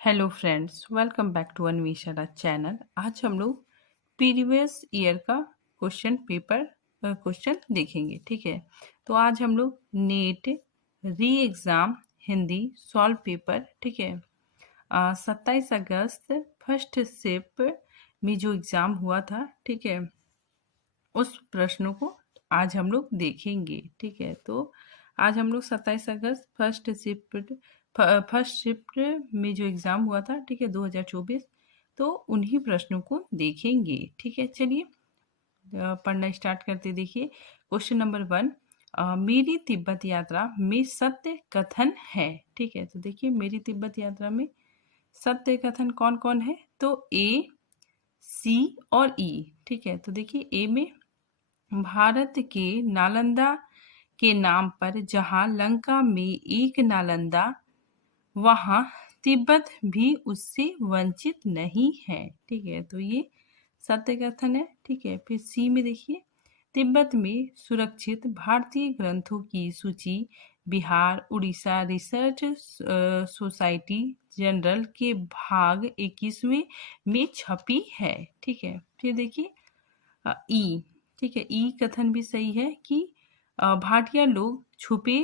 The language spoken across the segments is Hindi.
Hello friends, welcome back to Anveshana channel. आज हम लोग प्रीवियस ईयर का क्वेश्चन देखेंगे। ठीक है, तो आज हम लोग नेट री एग्ज़ाम हिंदी सॉल्व पेपर, ठीक है, 27 अगस्त फर्स्ट शिफ्ट में जो एग्ज़ाम हुआ था, ठीक है, उस प्रश्नों को आज हम लोग देखेंगे। ठीक है, तो आज हम लोग 27 अगस्त फर्स्ट शिफ्ट में जो एग्ज़ाम हुआ था, ठीक है, 2024, तो उन्हीं प्रश्नों को देखेंगे। ठीक है, चलिए पढ़ना स्टार्ट करते। देखिए क्वेश्चन नंबर 1, मेरी तिब्बत यात्रा में सत्य कथन है। ठीक है, तो देखिए मेरी तिब्बत यात्रा में सत्य कथन कौन कौन है, तो ए, सी और ई। ठीक है, तो देखिए ए में भारत के नालंदा के नाम पर जहाँ लंका में एक नालंदा, वहाँ तिब्बत भी उससे वंचित नहीं है। ठीक है, तो ये सत्य कथन है। ठीक है, फिर सी में देखिए तिब्बत में सुरक्षित भारतीय ग्रंथों की सूची Bihar Orissa research society general के भाग 21वें में छपी है। ठीक है, फिर देखिए ई। ठीक है, ई कथन भी सही है कि भाटिया लोग छुपे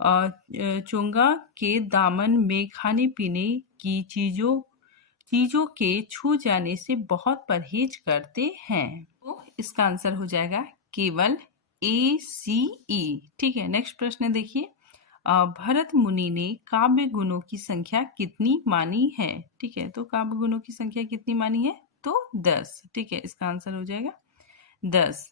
चोंगा के दामन में खाने पीने की चीजों के छू जाने से बहुत परहेज करते हैं। तो इसका आंसर हो जाएगा केवल ए सी ई। ठीक है, नेक्स्ट प्रश्न देखिए भरत मुनि ने काव्य गुणों की संख्या कितनी मानी है। ठीक है, तो काव्य गुणों की संख्या कितनी मानी है, तो 10। ठीक है, इसका आंसर हो जाएगा 10।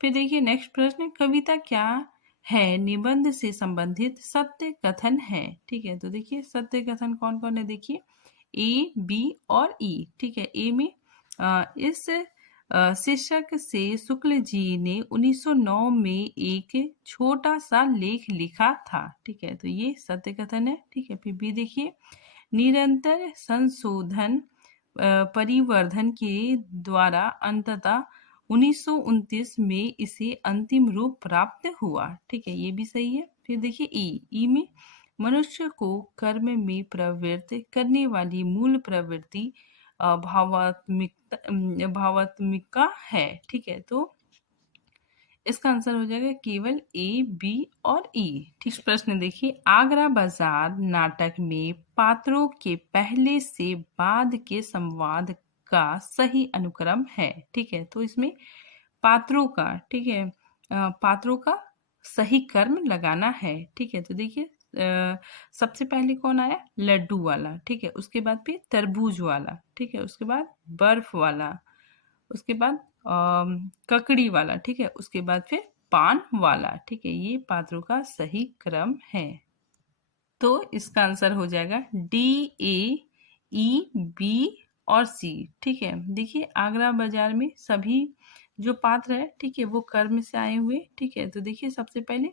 फिर देखिए नेक्स्ट प्रश्न, कविता क्या है निबंध से संबंधित सत्य कथन है। ठीक है, तो देखिए सत्य कथन कौन कौन है, देखिए ए, बी और ई। ठीक है, ए में इस शीर्षक से शुक्ल जी ने 1909 में एक छोटा सा लेख लिखा था। ठीक है, तो ये सत्य कथन है। ठीक है, फिर बी देखिए निरंतर संशोधन परिवर्धन के द्वारा अंततः 1929 में इसे अंतिम रूप प्राप्त हुआ। ठीक है, ये भी सही है। फिर देखिए ई में मनुष्य को कर्म में प्रवृत्त करने वाली मूल प्रवृत्ति भावात्मिका है। ठीक है, तो इसका आंसर हो जाएगा केवल ए, बी और ई। ठीक, प्रश्न देखिए आगरा बाजार नाटक में पात्रों के पहले से बाद के संवाद का सही अनुक्रम है। ठीक है, तो इसमें पात्रों का, ठीक है, पात्रों का सही कर्म लगाना है। ठीक है, तो देखिए सबसे पहले कौन आया, लड्डू वाला। ठीक है, उसके बाद फिर तरबूज वाला। ठीक है, उसके बाद बर्फ वाला, उसके बाद ककड़ी वाला। ठीक है, उसके बाद फिर पान वाला। ठीक है, ये पात्रों का सही क्रम है। तो इसका आंसर हो जाएगा डी, ए, ई, बी और सी। ठीक है, देखिए आगरा बाजार में सभी जो पात्र है, ठीक है, वो कर्म से आए हुए। ठीक है, तो देखिए सबसे पहले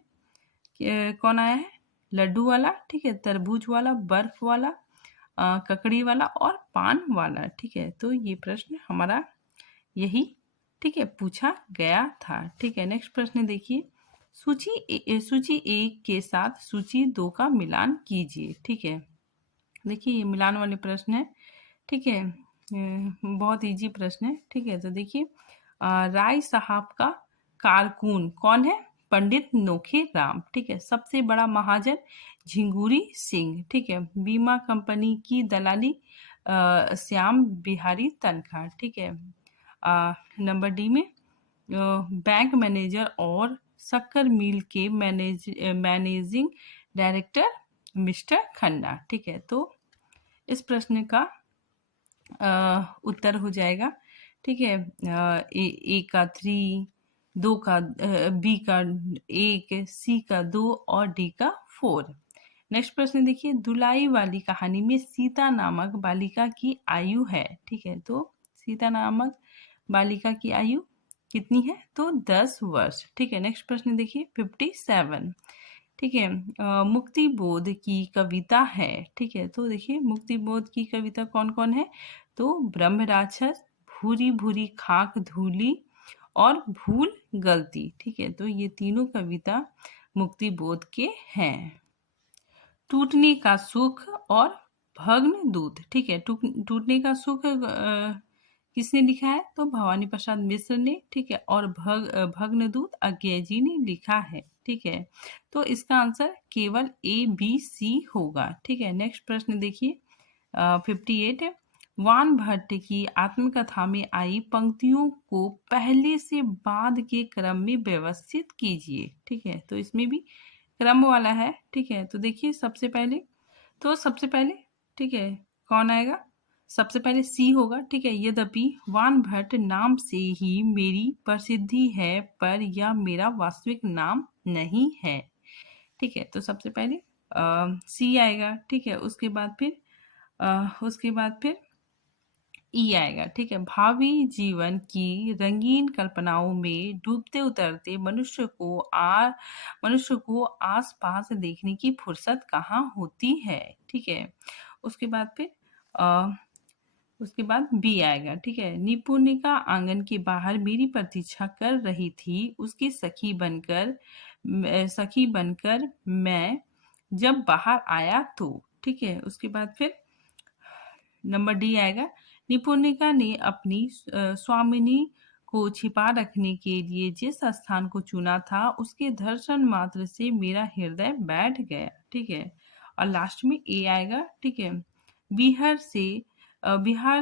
कौन आया है, लड्डू वाला। ठीक है, तरबूज वाला, बर्फ वाला, ककड़ी वाला और पान वाला। ठीक है, तो ये प्रश्न हमारा यही, ठीक है, पूछा गया था। ठीक है, नेक्स्ट प्रश्न देखिए सूची एक के साथ सूची 2 का मिलान कीजिए। ठीक है, देखिए ये मिलान वाले प्रश्न है। ठीक है, बहुत इजी प्रश्न है। ठीक है, तो देखिए राय साहब का कारकून कौन है, पंडित नोखे राम। ठीक है, सबसे बड़ा महाजन झिंगुरी सिंह। ठीक है, बीमा कंपनी की दलाली श्याम बिहारी तनखा। ठीक है, नंबर डी में बैंक मैनेजर और शक्कर मिल के मैनेजिंग डायरेक्टर मिस्टर खन्ना। ठीक है, तो इस प्रश्न का उत्तर हो जाएगा, ठीक है, ए का 3, दो का बी का 1, सी का 2 और डी का 4। नेक्स्ट प्रश्न देखिए दुलाई वाली कहानी में सीता नामक बालिका की आयु है। ठीक है, तो सीता नामक बालिका की आयु कितनी है, तो 10 वर्ष। ठीक है, नेक्स्ट प्रश्न देखिए 57। ठीक है, मुक्ति बोध की कविता है। ठीक है, तो देखिए मुक्ति बोध की कविता कौन कौन है, तो ब्रह्म राक्षस, भूरी भूरी खाक धूली और भूल गलती। ठीक है, तो ये तीनों कविता मुक्ति बोध के हैं। टूटने का सुख और भग्न दूत, ठीक है। टूटने का सुख किसने लिखा है? तो भवानी प्रसाद मिश्र ने, ठीक है। और भग्न दूत अज्ञे जी ने लिखा है, ठीक है। तो इसका आंसर केवल ABC होगा, ठीक है। नेक्स्ट प्रश्न देखिए 58 है। वान भट्ट की आत्मकथा में आई पंक्तियों को पहले से बाद के क्रम में व्यवस्थित कीजिए, ठीक है। तो इसमें भी क्रम वाला है, ठीक है। तो देखिए सबसे पहले, ठीक है, कौन आएगा? सबसे पहले सी होगा, ठीक है। यद्यपि वान भट्ट नाम से ही मेरी प्रसिद्धि है, पर यह मेरा वास्तविक नाम नहीं है, ठीक है। तो सबसे पहले सी आएगा, ठीक है। उसके बाद फिर ई आएगा, ठीक है। भावी जीवन की रंगीन कल्पनाओं में डूबते उतरते मनुष्य को आसपास देखने की फुर्सत कहाँ होती है, ठीक है। उसके बाद फिर अ, उसके बाद बी आएगा, ठीक है। निपुणिका आंगन के बाहर मेरी प्रतीक्षा कर रही थी, उसकी सखी बनकर मैं जब बाहर आया तो, ठीक है। उसके बाद फिर नंबर डी आएगा। निपुणिका ने अपनी स्वामिनी को छिपा रखने के लिए जिस स्थान को चुना था, उसके दर्शन मात्र से मेरा हृदय बैठ गया, ठीक है। और लास्ट में ए आएगा, ठीक है। बिहार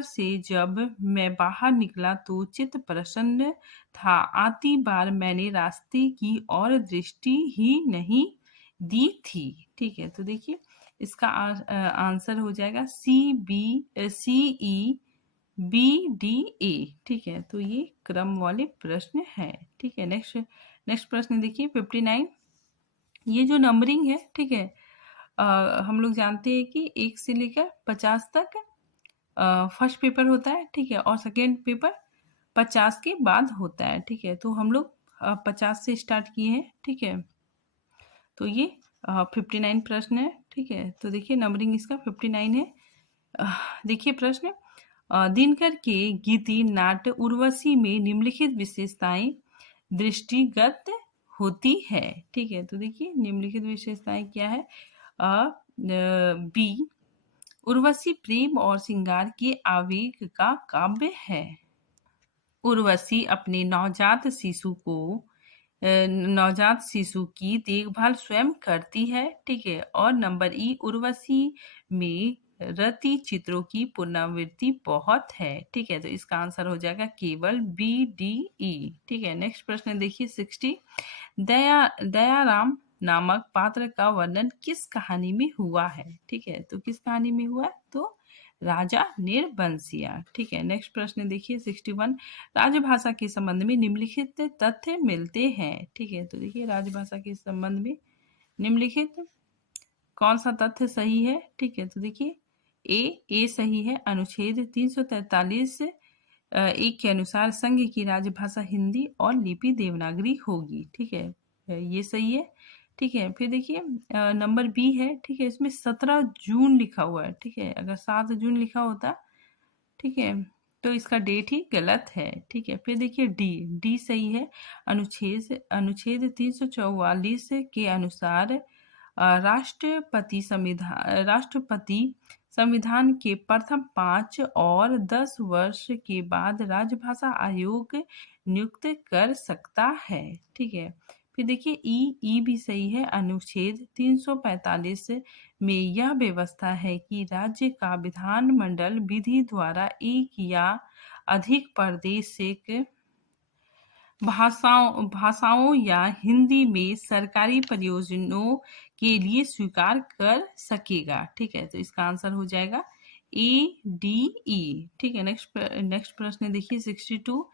से जब मैं बाहर निकला तो चित्त प्रसन्न था, आती बार मैंने रास्ते की ओर दृष्टि ही नहीं दी थी, ठीक है। तो देखिए इसका आंसर हो जाएगा CE BD A, ठीक है। तो ये क्रम वाले प्रश्न है, ठीक है। नेक्स्ट प्रश्न देखिए 59। ये जो नंबरिंग है, ठीक है, हम लोग जानते हैं कि 1 से लेकर 50 तक फर्स्ट पेपर होता है, ठीक है। और सेकेंड पेपर 50 के बाद होता है, ठीक है। तो हम लोग 50 से स्टार्ट किए हैं, ठीक है। तो ये 59 प्रश्न है, ठीक है। तो देखिए नंबरिंग इसका 59 है। देखिए प्रश्न दिनकर के गीति नाट्य उर्वशी में निम्नलिखित विशेषताएं दृष्टिगत होती है, ठीक है। तो देखिए निम्नलिखित विशेषताएं क्या है? बी, उर्वशी प्रेम और श्रृंगार के आवेग का काव्य है। उर्वशी अपने नवजात शिशु की देखभाल स्वयं करती है, ठीक है। और नंबर ई, उर्वशी में रति चित्रों की पुनरावृत्ति बहुत है, ठीक है। तो इसका आंसर हो जाएगा केवल BDE, ठीक है। नेक्स्ट प्रश्न देखिए 60। दयाराम नामक पात्र का वर्णन किस कहानी में हुआ है, ठीक है। तो किस कहानी में हुआ? तो राजा निर्बंसिया, ठीक है। नेक्स्ट प्रश्न देखिए 61। राजभाषा के संबंध में निम्नलिखित तथ्य मिलते हैं, ठीक है। तो देखिए राजभाषा के संबंध में निम्नलिखित कौन सा तथ्य सही है, ठीक है। तो देखिए ए सही है। अनुच्छेद 343 एक के अनुसार संघ की राजभाषा हिंदी और लिपि देवनागरी होगी, ठीक है। ये सही है, ठीक है। फिर देखिए नंबर बी है, ठीक है। इसमें 17 जून लिखा हुआ है, ठीक है। अगर 7 जून लिखा होता, ठीक है, तो इसका डेट ही गलत है, ठीक है। फिर देखिए डी सही है। अनुच्छेद 344 के अनुसार राष्ट्रपति संविधान के प्रथम 5 और 10 वर्ष के बाद राजभाषा आयोग नियुक्त कर सकता है, ठीक है। फिर देखिए ई भी सही है। अनुच्छेद 345 में यह व्यवस्था है कि राज्य का विधानमंडल विधि द्वारा एक या अधिक प्रादेशिक भाषाओं या हिंदी में सरकारी परियोजनाओं के लिए स्वीकार कर सकेगा, ठीक है। तो इसका आंसर हो जाएगा ADE, ठीक है। नेक्स्ट प्रश्न देखिए 62।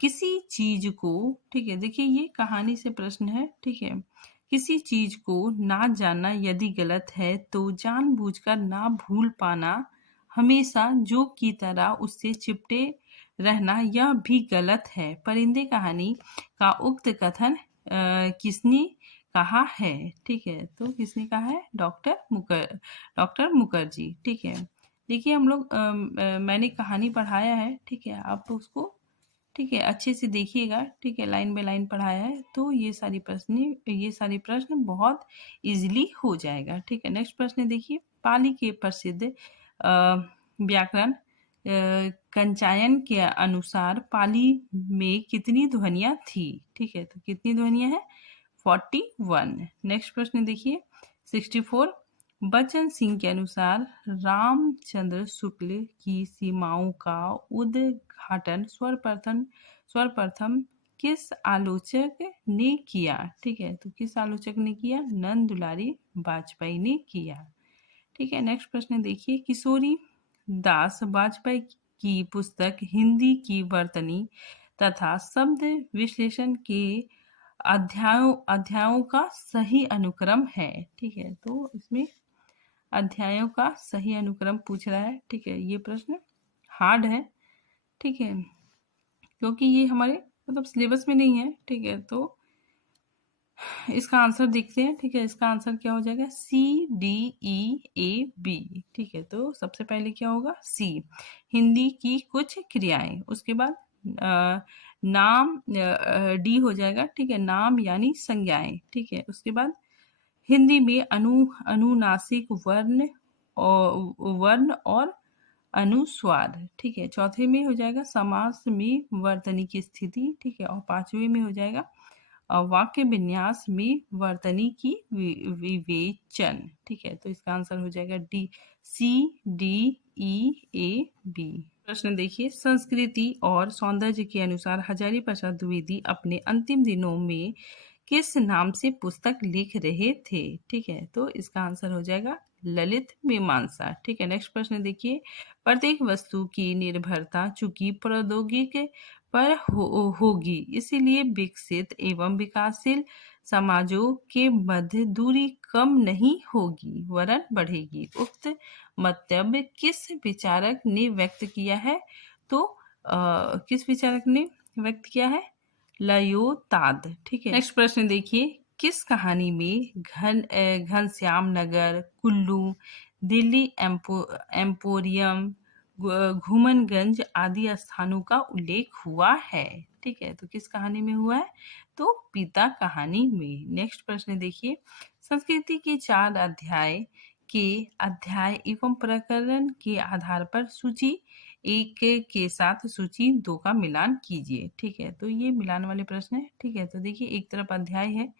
किसी चीज को, ठीक है, देखिए ये कहानी से प्रश्न है, ठीक है। किसी चीज को ना जानना यदि गलत है तो जानबूझकर ना भूल पाना, हमेशा जो की तरह उससे चिपटे रहना, यह भी गलत है। परिंदे कहानी का उक्त कथन किसने कहा है, ठीक है। तो किसने कहा है? डॉक्टर मुखर्जी, ठीक है। देखिए हम लोग मैंने कहानी पढ़ाया है, ठीक है। आप उसको, ठीक है, अच्छे से देखिएगा, ठीक है। लाइन बाय लाइन पढ़ाया है, तो ये सारे प्रश्न बहुत इजीली हो जाएगा, ठीक है। नेक्स्ट प्रश्न देखिए पाली के प्रसिद्ध व्याकरण कंचायन के अनुसार पाली में कितनी ध्वनियां थी? ठीक है, तो कितनी ध्वनियां हैं? 41। नेक्स्ट प्रश्न देखिए 64। बचन सिंह के अनुसार रामचंद्र शुक्ल की सीमाओं का उद्घाटन सर्वप्रथम किस आलोचक ने किया? ठीक है, तो किस आलोचक ने किया? नंद दुलारी वाजपेयी ने किया। ठीक है, नेक्स्ट प्रश्न देखिए किशोरी दास वाजपेयी की पुस्तक हिंदी की वर्तनी तथा शब्द विश्लेषण के अध्यायों का सही अनुक्रम है। ठीक है, तो इसमें अध्यायों का सही अनुक्रम पूछ रहा है। ठीक है, ये प्रश्न हार्ड है। ठीक है, क्योंकि ये हमारे मतलब सिलेबस में नहीं है। ठीक है, तो इसका आंसर देखते हैं। ठीक है, इसका आंसर क्या हो जाएगा? CDEAB। ठीक है, तो सबसे पहले क्या होगा? सी, हिंदी की कुछ क्रियाएं। उसके बाद नाम, डी हो जाएगा। ठीक है, नाम यानी संज्ञाएं। ठीक है, उसके बाद हिंदी में अनुनासिक वर्ण और अनुस्वार। ठीक है, चौथे में हो जाएगा समास में वर्तनी की स्थिति। ठीक है, और पांचवे में हो जाएगा वाक्य विन्यास में वर्तनी की विवेचन। ठीक है, तो इसका आंसर हो जाएगा CDEAB। प्रश्न देखिए संस्कृति और सौंदर्य के अनुसार हजारी प्रसाद द्विवेदी अपने अंतिम दिनों में किस नाम से पुस्तक लिख रहे थे? ठीक है, तो इसका आंसर हो जाएगा ललित मीमांसा। ठीक है, नेक्स्ट प्रश्न देखिए प्रत्येक वस्तु की निर्भरता चूंकि प्रौद्योगिकी पर होगी, इसीलिए विकसित एवं विकासशील समाजों के मध्य दूरी कम नहीं होगी वरन बढ़ेगी। उक्त मंतव्य किस विचारक ने व्यक्त किया है? तो किस विचारक ने व्यक्त किया है? लयोताद। ठीक है, नेक्स्ट प्रश्न देखिए किस कहानी में घनश्याम नगर, कुल्लू, दिल्ली एम्पोरियम, घूमनगंज आदि स्थानों का उल्लेख हुआ है? ठीक है, तो किस कहानी में हुआ है? तो पिता कहानी में। नेक्स्ट प्रश्न देखिए संस्कृति के 4 अध्याय एवं प्रकरण के आधार पर सूची 1 के साथ सूची 2 का मिलान कीजिए। ठीक है, तो ये मिलान वाले प्रश्न है। ठीक है, तो देखिए एक तरफ अध्याय है।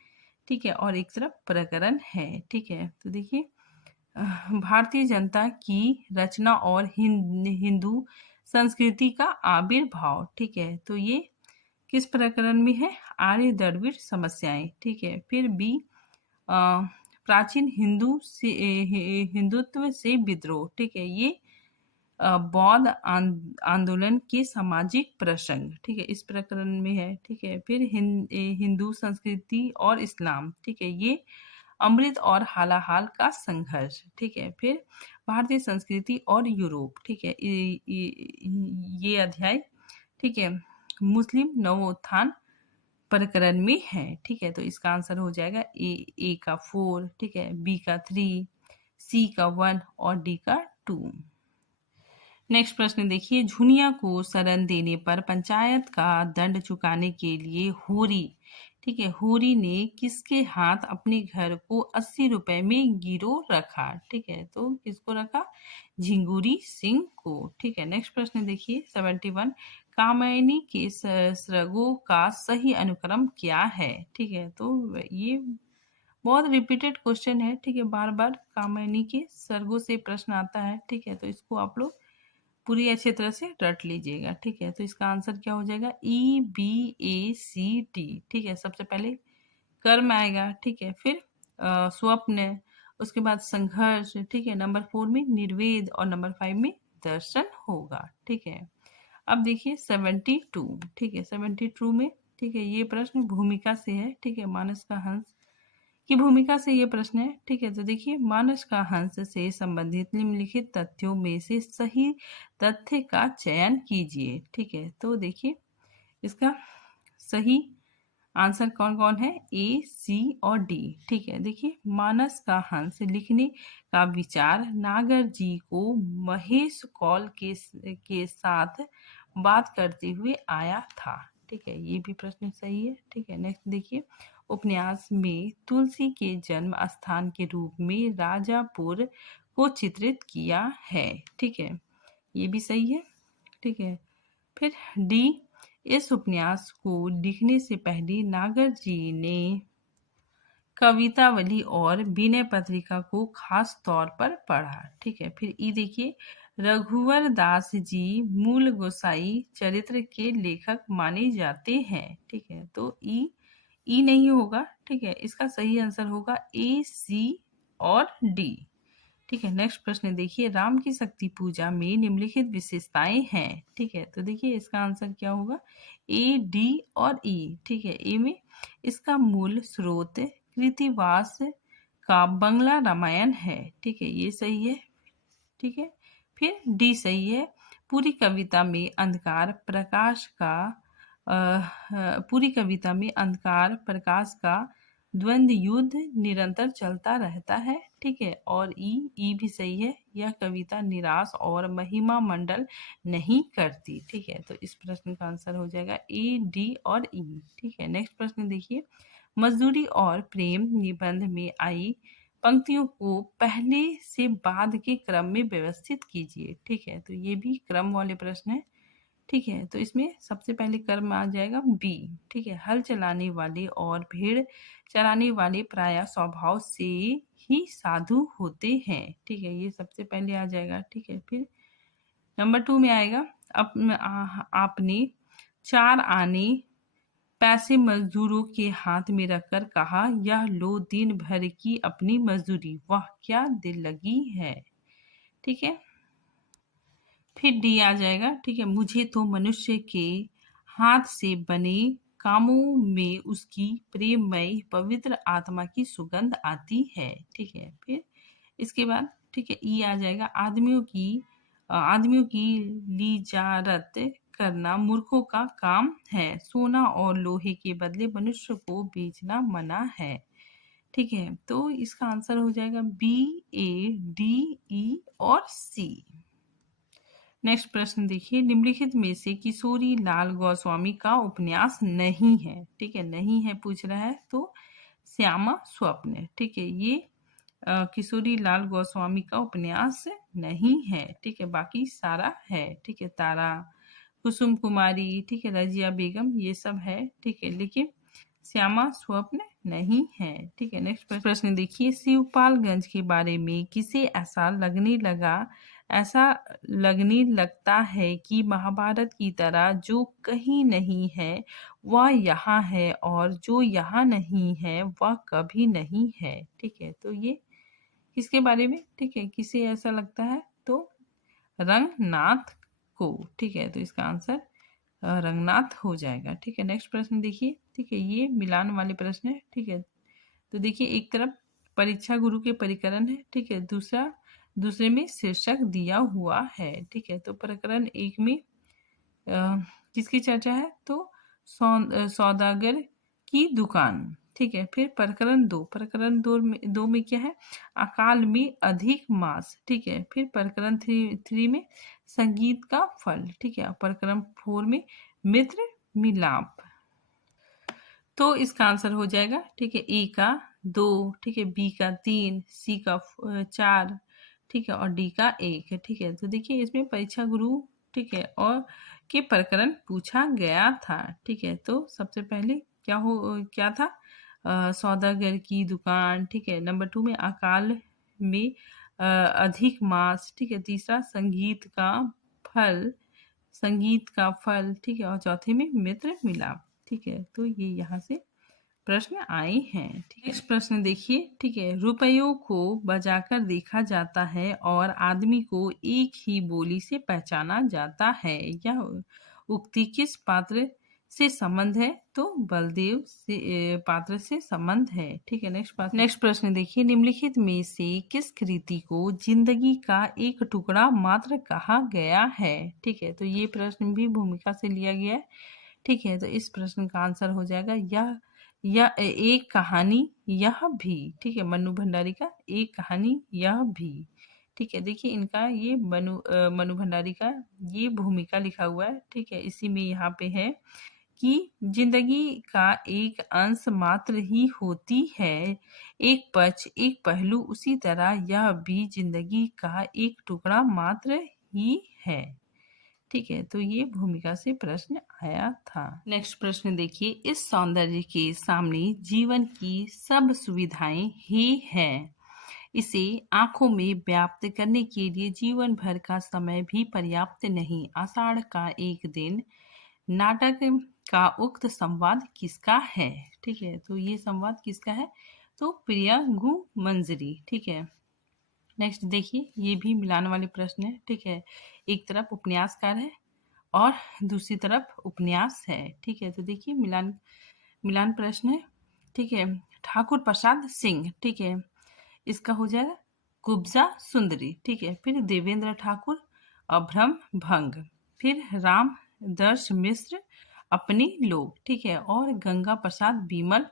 ठीक है, और एक तरफ प्रकरण है। ठीक है, तो देखिए भारतीय जनता की रचना और हिंदू संस्कृति का आविर्भाव। ठीक है, तो ये किस प्रकरण में है? आर्य द्रविड़ समस्याएं। ठीक है, फिर बी प्राचीन हिंदुत्व से विद्रोह। ठीक है, ये बौद्ध आंदोलन के सामाजिक प्रसंग। ठीक है, इस प्रकरण में है। ठीक है, फिर हिंदू संस्कृति और इस्लाम। ठीक है, ये अमृत और हालाहाल का संघर्ष। ठीक है, फिर भारतीय संस्कृति और यूरोप। ठीक है, ये अध्याय ठीक है मुस्लिम नवोत्थान प्रकरण में है। ठीक है, तो इसका आंसर हो जाएगा ए का 4। ठीक है, बी का 3, सी का 1 और डी का 2। नेक्स्ट प्रश्न देखिए झुनिया को शरण देने पर पंचायत का दंड चुकाने के लिए होरी, ठीक है, होरी ने किसके हाथ अपने घर को 80 रुपए में गिरो रखा? ठीक है, तो किसको रखा? झिंगुरी सिंह को। ठीक है, नेक्स्ट प्रश्न देखिए 71 कामयनी के सर्गों का सही अनुक्रम क्या है? ठीक है, तो ये बहुत रिपीटेड क्वेश्चन है। ठीक है, बार बार कामयनी के सर्गों से प्रश्न आता है। ठीक है, तो इसको आप लोग पूरी अच्छी तरह से रट लीजिएगा। ठीक है, तो इसका आंसर क्या हो जाएगा? EBACD। ठीक है, सबसे पहले कर्म आएगा। ठीक है, फिर स्वप्न, उसके बाद संघर्ष। ठीक है, नंबर 4 में निर्वेद और नंबर 5 में दर्शन होगा। ठीक है, अब देखिए 72। ठीक है, 72 में ठीक है ये प्रश्न भूमिका से है। ठीक है, मानस का हंस की भूमिका से ये प्रश्न है। ठीक है, तो देखिए मानस का हंस से संबंधित निम्नलिखित तथ्यों में से सही तथ्य का चयन कीजिए। ठीक है, तो देखिए इसका सही आंसर कौन कौन है? A, C और D। ठीक है, देखिए मानस का हंस लिखने का विचार नागर जी को महेश कौल के साथ बात करते हुए आया था। ठीक है, ये भी प्रश्न सही है। ठीक है, नेक्स्ट देखिए उपन्यास में तुलसी के जन्म स्थान के रूप में राजापुर को चित्रित किया है। ठीक है, ये भी सही है। ठीक है, फिर डी, इस उपन्यास को लिखने से पहले नागर जी ने कवितावली और विनय पत्रिका को खास तौर पर पढ़ा। ठीक है, फिर ई देखिए, रघुवर दास जी मूल गोसाई चरित्र के लेखक माने जाते हैं। ठीक है, तो ई नहीं होगा। ठीक है, इसका सही आंसर होगा ए, सी और डी। ठीक है, नेक्स्ट प्रश्न देखिए, राम की शक्ति पूजा में निम्नलिखित विशेषताएं हैं। ठीक है, तो देखिए इसका आंसर क्या होगा, ए, डी और ई। ठीक है, ए में इसका मूल स्रोत कृतिवास का बंगला रामायण है। ठीक है, ये सही है। ठीक है, फिर डी सही है, पूरी कविता में अंधकार प्रकाश का पूरी कविता में अंधकार प्रकाश का द्वंद्व युद्ध निरंतर चलता रहता है। ठीक है, और ई भी सही है, यह कविता निराश और महिमा मंडल नहीं करती। ठीक है, तो इस प्रश्न का आंसर हो जाएगा ए, डी और ई। ठीक है, नेक्स्ट प्रश्न देखिए, मजदूरी और प्रेम निबंध में आई पंक्तियों को पहले से बाद के क्रम में व्यवस्थित कीजिए। ठीक है, तो ये भी क्रम वाले प्रश्न है। ठीक है, तो इसमें सबसे पहले क्रम आ जाएगा बी। ठीक है, हल चलाने वाले और भेड़ चराने वाले प्रायः स्वभाव से ही साधु होते हैं। ठीक है, ये सबसे पहले आ जाएगा। ठीक है, फिर नंबर 2 में आएगा, आपने 4 आने पैसे मजदूरों के हाथ में रखकर कहा, यह लो दिन भर की अपनी मजदूरी, वाह क्या दिल लगी है। ठीक है, फिर डी आ जाएगा। ठीक है, मुझे तो मनुष्य के हाथ से बने कामों में उसकी प्रेममय पवित्र आत्मा की सुगंध आती है। ठीक है, फिर इसके बाद ठीक है ई आ जाएगा, आदमियों की लिजारत करना मूर्खों का काम है, सोना और लोहे के बदले मनुष्य को बेचना मना है। ठीक है, तो इसका आंसर हो जाएगा बी, ए, डी, ई और सी। नेक्स्ट प्रश्न देखिए, निम्नलिखित में से किशोरी लाल गोस्वामी का उपन्यास नहीं है। ठीक है, नहीं है पूछ रहा है, तो श्यामा स्वप्न। ठीक है, ये किशोरी लाल गोस्वामी का उपन्यास नहीं है। ठीक है, बाकी सारा है। ठीक है, तारा, कुसुम कुमारी, ठीक है, रजिया बेगम, ये सब है। ठीक है, लेकिन श्यामा स्वप्न नहीं है। ठीक है, नेक्स्ट प्रश्न देखिए, शिवपालगंज के बारे में किसे ऐसा लगने लगता है कि महाभारत की तरह जो कहीं नहीं है वह यहाँ है और जो यहाँ नहीं है वह कभी नहीं है। ठीक है, तो ये किसके बारे में, ठीक है, किसे ऐसा लगता है, तो रंगनाथ को। ठीक है, तो इसका आंसर रंगनाथ हो जाएगा। ठीक है, नेक्स्ट प्रश्न देखिए। ठीक है, ये मिलान वाले प्रश्न है। ठीक है, तो देखिए एक तरफ परीक्षा गुरु के परिकरण है। ठीक है, दूसरे में शीर्षक दिया हुआ है। ठीक है, तो प्रकरण 1 में किसकी चर्चा है, तो सौदागर की दुकान। ठीक है, फिर प्रकरण 2 में क्या है, अकाल में अधिक मास। ठीक है, फिर प्रकरण 3 में संगीत का फल। ठीक है, प्रकरण 4 में मित्र मिलाप। तो इसका आंसर हो जाएगा, ठीक है, ए का 2, ठीक है, बी का 3, सी का 4, ठीक है, और डी का 1 है। ठीक है, तो देखिए इसमें परीक्षा गुरु, ठीक है, और के प्रकरण पूछा गया था। ठीक है, तो सबसे पहले क्या था, सौदागर की दुकान। ठीक है, नंबर 2 में अकाल में अधिक मास। ठीक है, तीसरा संगीत का फल। ठीक है, और चौथे में मित्र मिलाप। ठीक है, तो ये यहाँ से प्रश्न आए हैं। ठीक है, नेक्स्ट प्रश्न देखिए। ठीक है, रुपयों को बजाकर देखा जाता है और आदमी को एक ही बोली से पहचाना जाता है। यह उक्ति किस पात्र से संबंध है, तो बलदेव से पात्र से संबंध है। ठीक है, नेक्स्ट प्रश्न देखिए, निम्नलिखित में से किस कृति को जिंदगी का एक टुकड़ा मात्र कहा गया है। ठीक है, तो ये प्रश्न भी भूमिका से लिया गया है। ठीक है, तो इस प्रश्न का आंसर हो जाएगा यह एक कहानी यह भी। ठीक है, मन्नू भंडारी का एक कहानी यह भी। ठीक है, देखिए इनका ये मनु भंडारी का ये भूमिका लिखा हुआ है। ठीक है, इसी में यहाँ पे है कि जिंदगी का एक अंश मात्र ही होती है, एक पक्ष, एक पहलू, उसी तरह यह भी जिंदगी का एक टुकड़ा मात्र ही है। ठीक है, तो ये भूमिका से प्रश्न आया था। नेक्स्ट प्रश्न देखिए, इस सौंदर्य के सामने जीवन की सब सुविधाएं ही हैं। इसे आंखों में व्याप्त करने के लिए जीवन भर का समय भी पर्याप्त नहीं। आषाढ़ का एक दिन नाटक का उक्त संवाद किसका है? ठीक है, तो ये संवाद किसका है? तो प्रियंगु मंजरी। ठीक है, नेक्स्ट देखिए, ये भी मिलान वाले प्रश्न है। ठीक है, एक तरफ उपन्यासकार है और दूसरी तरफ उपन्यास है। ठीक है, तो देखिए मिलान मिलान प्रश्न है। ठीक है, ठाकुर प्रसाद सिंह। ठीक है, इसका हो जाएगा कुब्जा सुंदरी। ठीक है, फिर देवेंद्र ठाकुर अभ्रम भंग, फिर राम दर्श मिश्र अपने लोग। ठीक है, और गंगा प्रसाद बिमल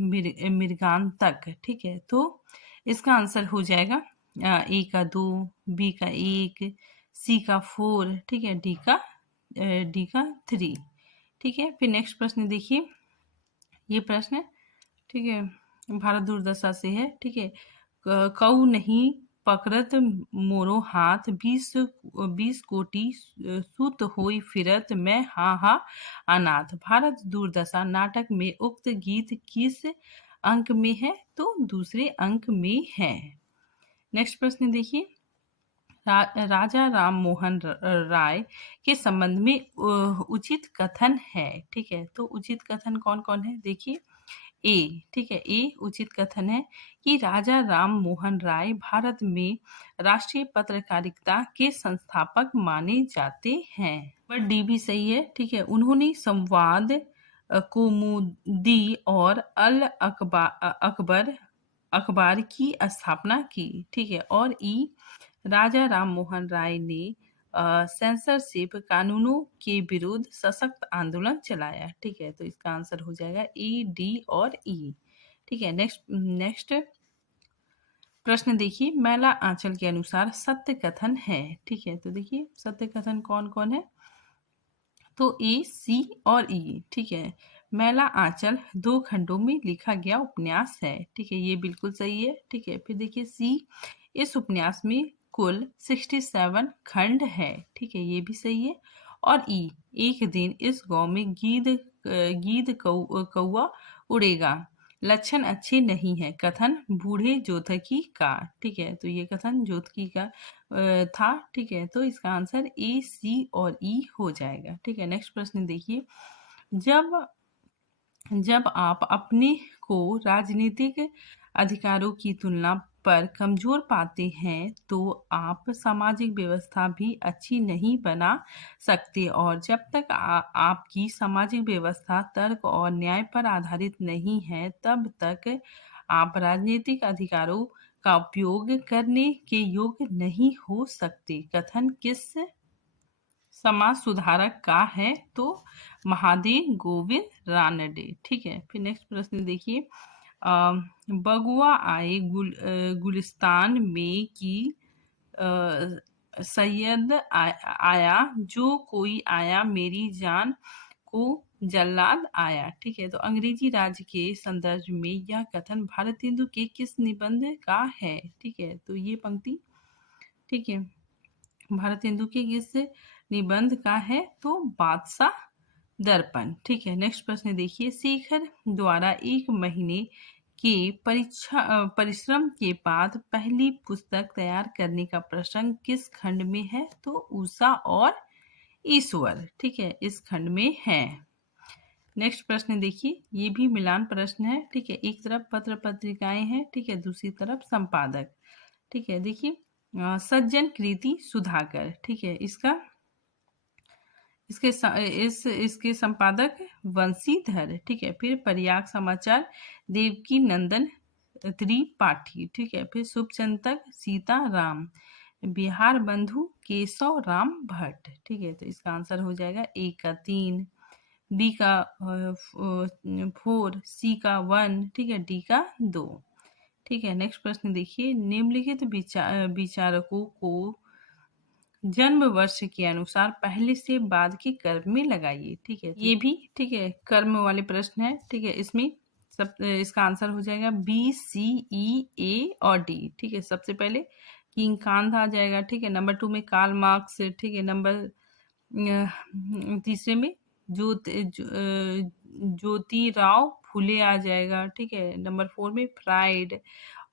मृगांतक। ठीक है, तो इसका आंसर हो जाएगा ए का 2, बी का 1, सी का 4, ठीक है, डी का 3। ठीक है, फिर नेक्स्ट प्रश्न देखिए, ये प्रश्न है, ठीक है, भारत दूरदर्शन से है। ठीक है, कऊ नहीं पकड़त मोरो हाथ, 20 कोटि सूत होई फिरत, मैं हा अनाथ। भारत दूरदशा नाटक में उक्त गीत किस अंक में है? तो दूसरे अंक में है। नेक्स्ट प्रश्न देखिए, राजा राम मोहन राय के संबंध में उचित कथन है। ठीक है, तो उचित कथन कौन कौन है? देखिए, ए, ठीक है, ए उचित कथन है कि राजा राम मोहन राय भारत में राष्ट्रीय पत्रकारिता के संस्थापक माने जाते हैं। पर डी भी सही है। ठीक है, उन्होंने संवाद, कौमुदी और अल अखबार की स्थापना की। ठीक है, और ई राजा राम मोहन राय ने सेंसरशिप कानूनों के विरुद्ध सशक्त आंदोलन चलाया। ठीक है, तो इसका आंसर हो जाएगा ए, डी और ई। ठीक है, नेक्स्ट प्रश्न देखिए, मैला आंचल के अनुसार सत्य कथन है। ठीक है, तो देखिए सत्य कथन कौन कौन है? तो ए, सी और ई। ठीक है, मैला आंचल 2 खंडों में लिखा गया उपन्यास है। ठीक है, ये बिल्कुल सही है। ठीक है, फिर देखिए सी, इस उपन्यास में कुल 67 खंड है। ठीक है, ये भी सही है। और ई, एक दिन इस गांव में गीद कौआ उड़ेगा, लक्षण अच्छे नहीं है, कथन बूढ़े जोतकी का। ठीक है, तो ये कथन जोतकी का था। ठीक है, तो इसका आंसर ए, सी और ई हो जाएगा। ठीक है, नेक्स्ट प्रश्न देखिए, जब आप अपने को राजनीतिक अधिकारों की तुलना पर कमजोर पाते हैं तो आप सामाजिक व्यवस्था भी अच्छी नहीं बना सकते, और जब तक आपकी सामाजिक व्यवस्था तर्क और न्याय पर आधारित नहीं है तब तक आप राजनीतिक अधिकारों का उपयोग करने के योग्य नहीं हो सकते। कथन किस समाज सुधारक का है? तो महादेव गोविंद रानडे। ठीक है, फिर नेक्स्ट प्रश्न देखिए, बगुआ आए गुलिस्तान में की सैयद आया, जो कोई आया मेरी जान को जल्लाद आया। ठीक है, तो अंग्रेजी राज के संदर्भ में यह कथन भारतेंदु के किस निबंध का है? ठीक है, तो ये पंक्ति, ठीक है, भारतेंदु के किस निबंध का है? तो बादशाह दर्पण। ठीक है, नेक्स्ट प्रश्न देखिए, शेखर द्वारा 1 महीने के परिश्रम के बाद पहली पुस्तक तैयार करने का प्रसंग किस खंड में है? तो उषा और ईश्वर। ठीक है, इस खंड में है। नेक्स्ट प्रश्न देखिए, ये भी मिलान प्रश्न है। ठीक है, एक तरफ पत्र पत्रिकाएं हैं, ठीक है, दूसरी तरफ संपादक। ठीक है, देखिए, सज्जन कृति सुधाकर। ठीक है, इसके संपादक वंशीधर। ठीक है, फिर प्रयाग समाचार देवकी नंदन त्रिपाठी। ठीक है, फिर शुभचिंतक सीताराम, बिहार बंधु केशव राम भट्ट। ठीक है, तो इसका आंसर हो जाएगा ए का 3, बी का 4, सी का 1, ठीक है, डी का 2। ठीक है, नेक्स्ट प्रश्न देखिए, निम्नलिखित विचारकों को जन्म वर्ष के अनुसार पहले से बाद के कर्म में लगाइए। ठीक है, ये भी ठीक है कर्म वाले प्रश्न है। ठीक है, इसमें सब इसका आंसर हो जाएगा बी, सी, ई, ए और डी। ठीक है, सबसे पहले किंग कांत आ जाएगा। ठीक है, नंबर 2 में कार्ल मार्क्स। ठीक है, नंबर तीसरे में ज्योतिराव फुले आ जाएगा। ठीक है, नंबर 4 में फ्राइड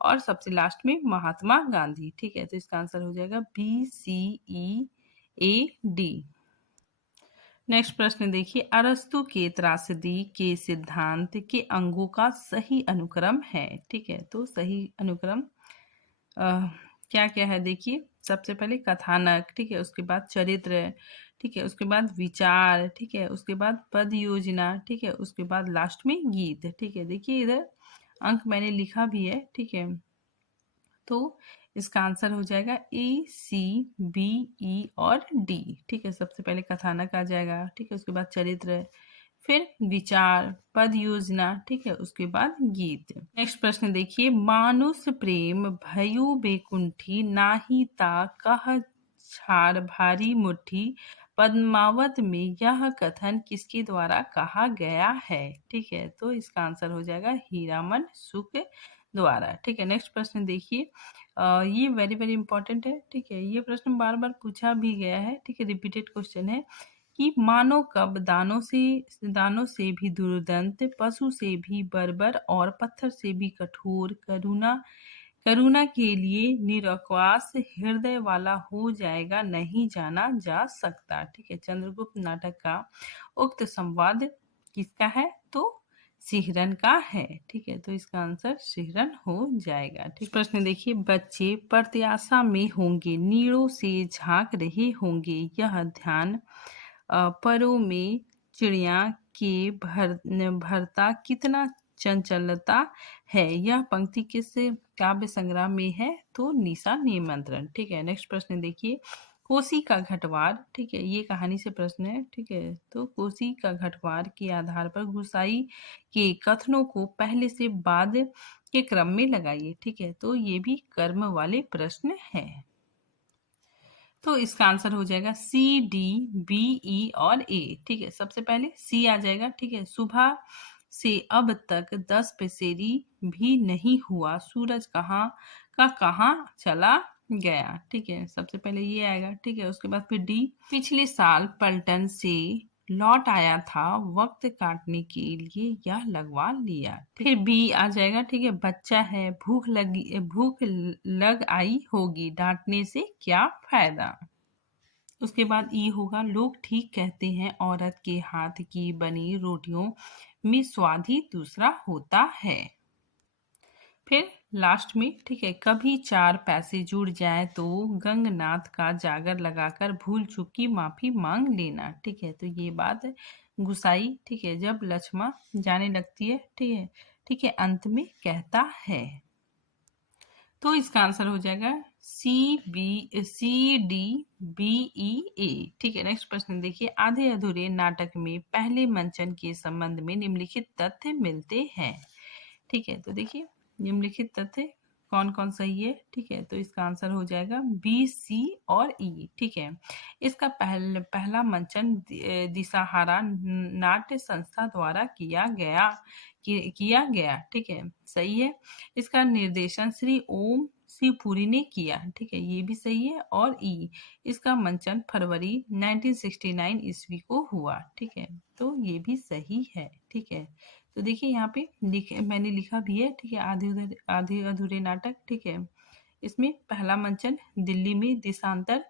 और सबसे लास्ट में महात्मा गांधी। ठीक है, तो इसका आंसर हो जाएगा बी, सी, ई, ए, डी। नेक्स्ट प्रश्न देखिए, अरस्तु के त्रासदी के सिद्धांत के अंगों का सही अनुक्रम है। ठीक है, तो सही अनुक्रम क्या क्या है देखिए, सबसे पहले कथानक। ठीक है, उसके बाद चरित्र। ठीक है, उसके बाद विचार। ठीक है, उसके बाद पद योजना। ठीक है, उसके बाद लास्ट में गीत। ठीक है, देखिए इधर अंक मैंने लिखा भी है। ठीक है, तो इसका आंसर हो जाएगा ए, सी, बी, ई और डी। ठीक है, सबसे पहले कथानक आ जाएगा। ठीक है, उसके बाद चरित्र, फिर विचार, पद योजना। ठीक है, उसके बाद गीत। नेक्स्ट प्रश्न देखिए, मानुष प्रेम भयो बेकुंठी नाही ता कह छाड़ भारी मुट्ठी पद्मावत में यह कथन किसके द्वारा कहा गया है। ठीक है, तो इसका आंसर हो जाएगा हीरामन शुक्ल द्वारा। ठीक है, नेक्स्ट प्रश्न देखिए, ये वेरी वेरी इंपॉर्टेंट है। ठीक है, ये प्रश्न बार बार पूछा भी गया है। ठीक है, रिपीटेड क्वेश्चन है कि मानो कब दानों से भी दुर्दंत, पशु से भी बर्बर और पत्थर से भी कठोर, करुणा के लिए निरक्वास हृदय वाला हो जाएगा, नहीं जाना जा सकता। ठीक है, चंद्रगुप्त नाटक का उक्त संवाद किसका है, तो सिहरन का है। ठीक है, तो इसका आंसर सिहरन हो जाएगा। ठीक, प्रश्न देखिए, बच्चे प्रत्याशा में होंगे, नीड़ों से झांक रहे होंगे, यह ध्यान परों में चिड़िया के भरता कितना चंचलता है। यह पंक्ति किस काव्य संग्रह में है, तो निशा निमंत्रण। ठीक है, नेक्स्ट प्रश्न देखिए, कोसी का घटवार। ठीक है, ये कहानी से प्रश्न है। ठीक है, तो कोसी का घटवार के आधार पर गुसाई के कथनों को पहले से बाद के क्रम में लगाइए। ठीक है, तो ये भी कर्म वाले प्रश्न है। तो इसका आंसर हो जाएगा सी, डी, बी, ई और ए। ठीक है, सबसे पहले सी आ जाएगा। ठीक है, सुबह से अब तक 10 पसेरी भी नहीं हुआ, सूरज कहाँ चला गया। ठीक है, सबसे पहले ये आएगा। ठीक है, उसके बाद फिर डी, पिछले साल पलटन से लौट आया था, वक्त काटने के लिए यह लगवा लिया। फिर बी आ जाएगा। ठीक है, बच्चा है, भूख लग आई होगी, डांटने से क्या फायदा। उसके बाद ई होगा, लोग ठीक कहते हैं, औरत के हाथ की बनी रोटियों में स्वाद ही दूसरा होता है। फिर लास्ट में, ठीक है, कभी 4 पैसे जुड़ जाए तो गंगनाथ का जागर लगाकर भूल चूक की माफी मांग लेना। ठीक है, तो ये बात गुसाई, ठीक है, जब लक्ष्मा जाने लगती है, ठीक है, अंत में कहता है। तो इसका आंसर हो जाएगा सी, डी, बी, ई, ए। ठीक है, नेक्स्ट प्रश्न देखिए, आधे अधूरे नाटक में पहले मंचन के संबंध में निम्नलिखित तथ्य मिलते हैं। ठीक है, तो देखिए निम्नलिखित तथ्य कौन कौन सही है। ठीक है, तो इसका आंसर हो जाएगा बी, सी और ई। ठीक है, इसका पहला मंचन दिशाहारा नाट्य संस्था द्वारा किया गया। ठीक है, सही है। इसका निर्देशन श्री ओम शिवपुरी ने किया। ठीक है, ये भी सही है। और ई, इसका मंचन फरवरी 1969 ईस्वी को हुआ। ठीक है, तो ये भी सही है। ठीक है, तो देखिए यहाँ पे मैंने लिखा भी है। ठीक है, आधे अधूरे नाटक। ठीक है, इसमें पहला मंचन दिल्ली में देशांतर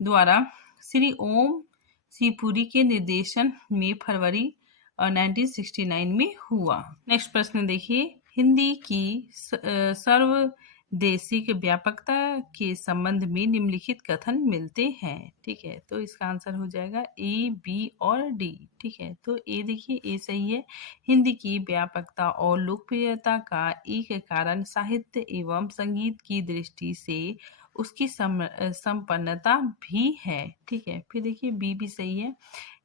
द्वारा श्री ओम शिवपुरी के निर्देशन में फरवरी 1969 में हुआ। नेक्स्ट प्रश्न देखिए, हिंदी की सर्वदेशिक व्यापकता के संबंध में निम्नलिखित कथन मिलते हैं। ठीक है, तो इसका आंसर हो जाएगा ए, बी और डी। ठीक है, तो ए देखिए, ए सही है। हिंदी की व्यापकता और लोकप्रियता का एक कारण साहित्य एवं संगीत की दृष्टि से उसकी संपन्नता भी है। ठीक है, फिर देखिए बी भी सही है।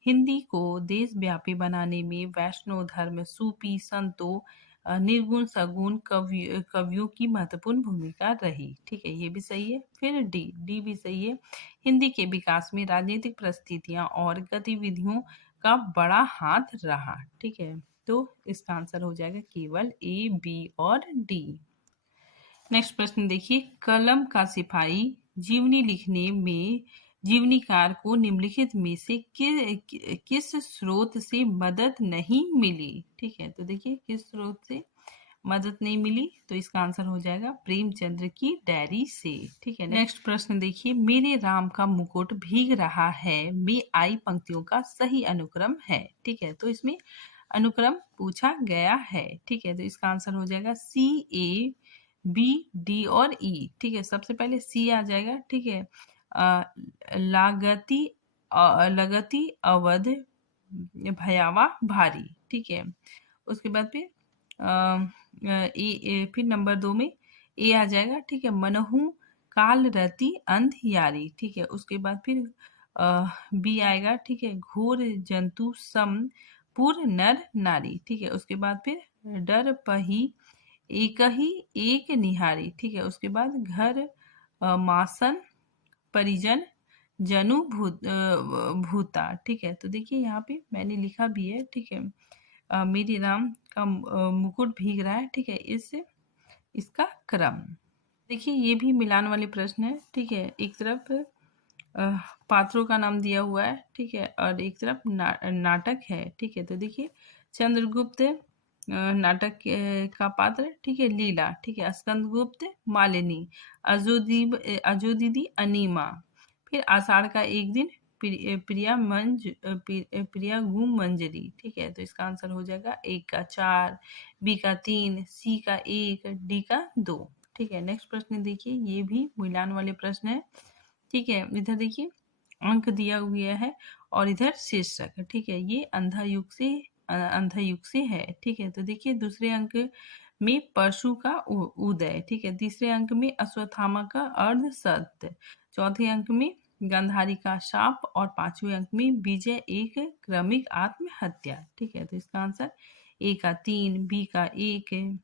हिंदी को देशव्यापी बनाने में वैष्णव धर्म, सूफी संतों निर्गुण सगुण कवियों की महत्वपूर्ण भूमिका रही। ठीक है, ये भी सही है। फिर डी भी सही है। हिंदी के विकास में राजनीतिक परिस्थितियां और गतिविधियों का बड़ा हाथ रहा। ठीक है, तो इसका आंसर हो जाएगा केवल ए, बी और डी। नेक्स्ट प्रश्न देखिए, कलम का सिपाही जीवनी लिखने में जीवनीकार को निम्नलिखित में से किस स्रोत से मदद नहीं मिली। ठीक है, तो देखिए किस स्रोत से मदद नहीं मिली, तो इसका आंसर हो जाएगा प्रेमचंद्र की डायरी से। ठीक है, नेक्स्ट प्रश्न देखिए, मेरे राम का मुकुट भीग रहा है में आई पंक्तियों का सही अनुक्रम है। ठीक है, तो इसमें अनुक्रम पूछा गया है। ठीक है, तो इसका आंसर हो जाएगा सी, ए, बी, डी और ई। ठीक है, सबसे पहले सी आ जाएगा। ठीक है, लागती लगती अवध भयावा भारी। ठीक है, उसके बाद फिर फिर नंबर 2 में ए आ जाएगा। ठीक है, मनहू काल रति अंधियारी। ठीक है, उसके बाद फिर बी आएगा। ठीक है, घोर जंतु सम पुर नर नारी। ठीक है, उसके बाद फिर डर पही एक ही एक निहारी। ठीक है, उसके बाद घर मासन परिजन जनु भूता। ठीक है, तो देखिए यहाँ पे मैंने लिखा भी है। ठीक है, मेरी राम का मुकुट भीग रहा है। ठीक है, इसका क्रम देखिए, ये भी मिलान वाले प्रश्न है। ठीक है, एक तरफ पात्रों का नाम दिया हुआ है। ठीक है, और एक तरफ नाटक है। ठीक है, तो देखिए चंद्रगुप्त नाटक का पात्र। ठीक है, लीला। ठीक है, स्कंदगुप्त मालिनी, अजोदीदी अनीमा। फिर आषाढ़ का एक दिन प्रिया गुम मंजरी। ठीक है, तो इसका आंसर हो जाएगा ए का 4, बी का 3, सी का 1, डी का 2। ठीक है, नेक्स्ट प्रश्न देखिए, ये भी मिलान वाले प्रश्न है। ठीक है, इधर देखिए अंक दिया हुआ है और इधर शीर्षक। ठीक है, ये अंधा युग से है। ठीक है, तो देखिए दूसरे अंक में परशु का उदय। ठीक है, तीसरे अंक में अश्वत्थामा का अर्ध सत्य, चौथे अंक में गंधारी का शाप और पांचवें अंक में विजय एक क्रमिक आत्महत्या। ठीक है, तो इसका आंसर ए का 3, बी का 1,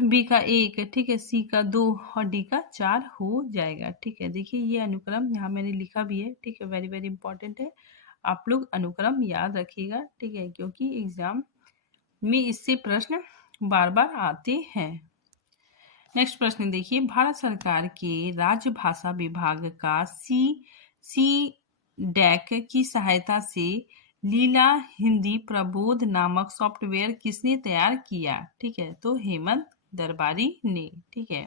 बी का 1, ठीक है, सी का 2 और डी का 4 हो जाएगा। ठीक है, देखिए ये अनुक्रम यहाँ मैंने लिखा भी है। ठीक है, वेरी वेरी इंपॉर्टेंट है, आप लोग अनुक्रम याद रखिएगा। ठीक है, क्योंकि एग्जाम में इससे प्रश्न बार बार आते हैं। नेक्स्ट प्रश्न देखिए, भारत सरकार के राजभाषा विभाग का सी डैक की सहायता से लीला हिंदी प्रबोध नामक सॉफ्टवेयर किसने तैयार किया। ठीक है, तो हेमंत दरबारी ने। ठीक है,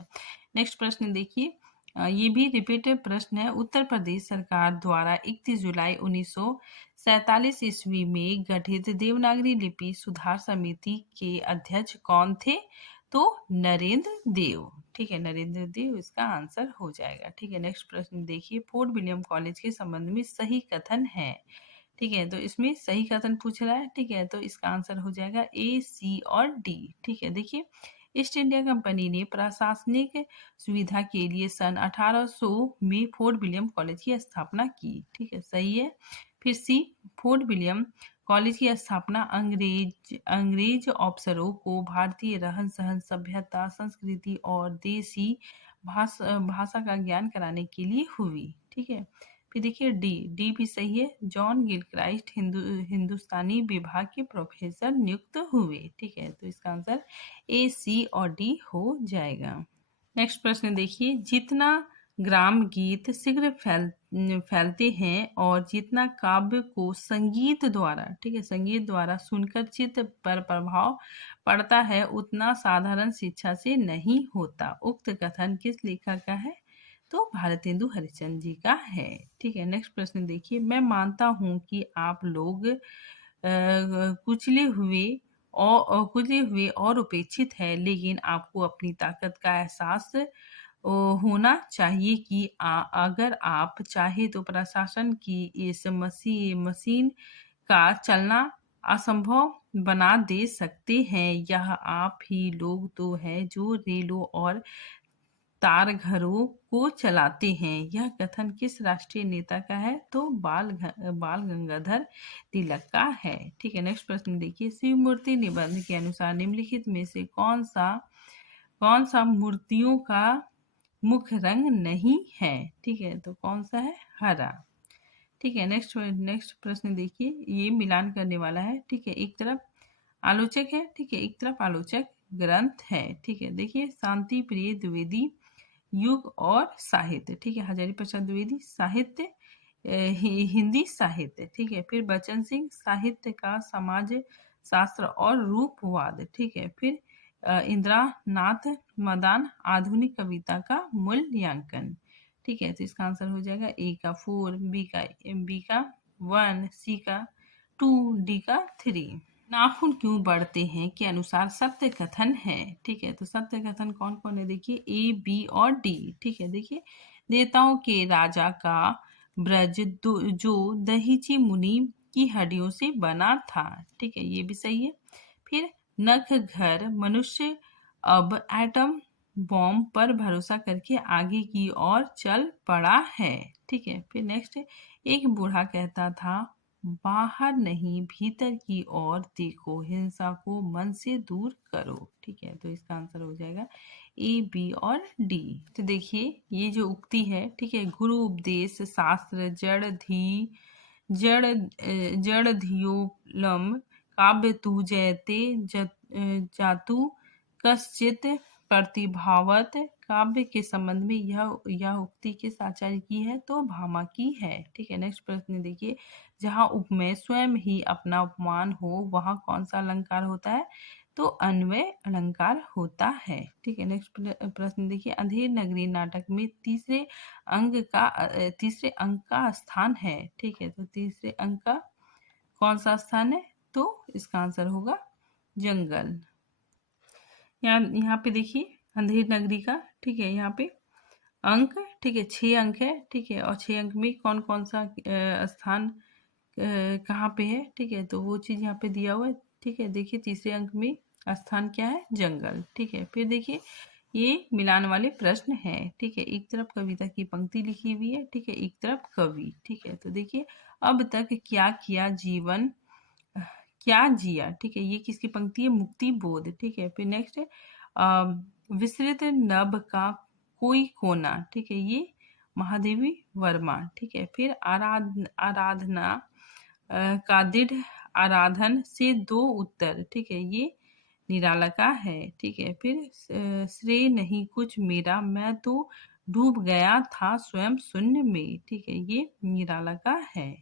नेक्स्ट प्रश्न देखिए, ये भी रिपीटेड प्रश्न है। उत्तर प्रदेश सरकार द्वारा 31 जुलाई 1947 ईस्वी में गठित देवनागरी लिपि सुधार समिति के अध्यक्ष कौन थे, तो नरेंद्र देव। ठीक है, नरेंद्र देव इसका आंसर हो जाएगा। ठीक है, नेक्स्ट प्रश्न देखिए, फोर्ट विलियम कॉलेज के संबंध में सही कथन है। ठीक है, तो इसमें सही कथन पूछ रहा है। ठीक है, तो इसका आंसर हो जाएगा ए, सी और डी। ठीक है, देखिए ईस्ट इंडिया कंपनी ने प्रशासनिक सुविधा के लिए सन 1800 में फोर्ट विलियम कॉलेज की स्थापना की। ठीक है, सही है। फिर सी, फोर्ट विलियम कॉलेज की स्थापना अंग्रेज अफसरों को भारतीय रहन सहन, सभ्यता, संस्कृति और देसी भाषा का ज्ञान कराने के लिए हुई। ठीक है, फिर देखिए डी भी सही है। जॉन गिलक्राइस्ट हिंदुस्तानी विभाग के प्रोफेसर नियुक्त हुए। ठीक है, तो इसका आंसर ए, सी और डी हो जाएगा। नेक्स्ट प्रश्न देखिए, जितना ग्राम गीत शीघ्र फैलते हैं और जितना काव्य को संगीत द्वारा, ठीक है, संगीत द्वारा सुनकर चित्त पर प्रभाव पड़ता है, उतना साधारण शिक्षा से नहीं होता। उक्त कथन किस लेखक का है, तो भारतेंदु हरिश्चंद्र जी का है। ठीक है, नेक्स्ट प्रश्न देखिए, मैं मानता हूं कि आप लोग कुचले हुए और उपेक्षित है, लेकिन आपको अपनी ताकत का एहसास होना चाहिए कि अगर आप चाहे तो प्रशासन की इस मशीन का चलना असंभव बना दे सकते हैं। यह आप ही लोग तो हैं जो रेलों और तार घरों को चलाते हैं, यह कथन किस राष्ट्रीय नेता का है? तो बाल गंगाधर तिलक का है। ठीक है, नेक्स्ट प्रश्न देखिए, शिव मूर्ति निबंध के अनुसार निम्नलिखित में से कौन सा मूर्तियों का मुख्य रंग नहीं है? ठीक है, तो कौन सा है? हरा। ठीक है, नेक्स्ट प्रश्न देखिए, ये मिलान करने वाला है। ठीक है, एक तरफ आलोचक है, ठीक है, एक तरफ आलोचक ग्रंथ है। ठीक है, देखिए, शांति प्रिय द्विवेदी युग और साहित्य। ठीक है, हजारी प्रसाद द्विवेदी साहित्य, हिंदी साहित्य। ठीक है, फिर बचन सिंह साहित्य का समाज शास्त्र और रूपवाद। ठीक है, फिर इंदिरा नाथ मदान आधुनिक कविता का मूल्यांकन। ठीक है, तो इसका आंसर हो जाएगा ए का 4, बी का 1, सी का 2, डी का 3। नाखून क्यों बढ़ते हैं के अनुसार सत्य कथन है? ठीक है, तो सत्य कथन कौन कौन है? देखिए, ए, बी और डी। ठीक है, देखिए, देवताओं के राजा का ब्रज जो दहीची मुनि की हड्डियों से बना था। ठीक है, ये भी सही है। फिर नख घर मनुष्य अब एटम बॉम्ब पर भरोसा करके आगे की ओर चल पड़ा है। ठीक है, फिर नेक्स्ट, एक बूढ़ा कहता था, बाहर नहीं भीतर की ओर देखो, हिंसा को मन से दूर करो। ठीक है, तो इसका आंसर हो जाएगा ए, बी और डी। तो देखिए, ये जो उक्ति है, ठीक है, गुरु उपदेश शास्त्र जड़ धियोलम काव्य तु जयते जातु कश्चित प्रतिभावत। काव्य के संबंध में यह उक्ति किस आचार्य की है? तो भामा की है। ठीक है, नेक्स्ट प्रश्न देखिए, जहाँ उपमेय स्वयं ही अपना उपमान हो वहाँ कौन सा अलंकार होता है? तो अन्वय अलंकार होता है। ठीक है, नेक्स्ट प्रश्न देखिए, अंधेर नगरी नाटक में तीसरे अंक का स्थान है। ठीक है, तो तीसरे अंक का कौन सा स्थान है? तो इसका आंसर होगा जंगल। यहाँ पे देखिए, अंधेर नगरी का, ठीक है, यहाँ पे अंक, ठीक है, 6 अंक है। ठीक है, और 6 अंक में कौन कौन सा स्थान कहाँ पे है? ठीक है, तो वो चीज़ यहाँ पे दिया हुआ है। ठीक है, देखिए, तीसरे अंक में स्थान क्या है? जंगल। ठीक है, फिर देखिए, ये मिलान वाले प्रश्न है। ठीक है, एक तरफ कविता की पंक्ति लिखी हुई है, ठीक है, एक तरफ कवि। ठीक है, तो देखिए, अब तक क्या किया जीवन क्या जिया। ठीक है, ये किसकी पंक्ति है? मुक्ति बोध। ठीक है, फिर नेक्स्ट है विस्तृत नभ का कोई कोना। ठीक है, ये महादेवी वर्मा। ठीक है, फिर आराधना का दृढ़ आराधन से 2 उत्तर। ठीक है, ये निराला का है। ठीक है, फिर श्रेय नहीं कुछ मेरा, मैं तो डूब गया था स्वयं शून्य में। ठीक है, ये निराला का है।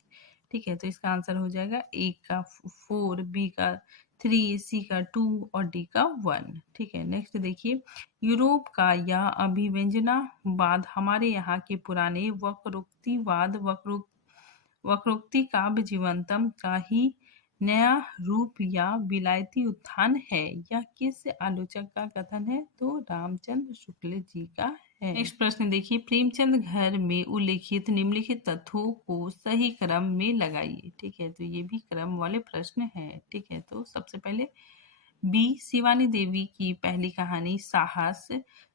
ठीक है, तो इसका आंसर हो जाएगा ए का 4, बी का 3, सी का 2 और डी का 1। ठीक है, नेक्स्ट देखिए, यूरोप का यह अभिव्यंजनावाद हमारे यहाँ के पुराने वक्रोक्ति काव्य जीवंतम का ही नया रूप या विलायती उत्थान है। यह किस आलोचक का कथन है? तो रामचंद्र शुक्ल जी का है। नेक्स्ट प्रश्न देखिए, प्रेमचंद घर में उल्लेखित निम्नलिखित तथ्यों को सही क्रम में लगाइए। ठीक है, तो ये भी क्रम वाले प्रश्न हैं। ठीक है, तो सबसे पहले बी, शिवानी देवी की पहली कहानी साहस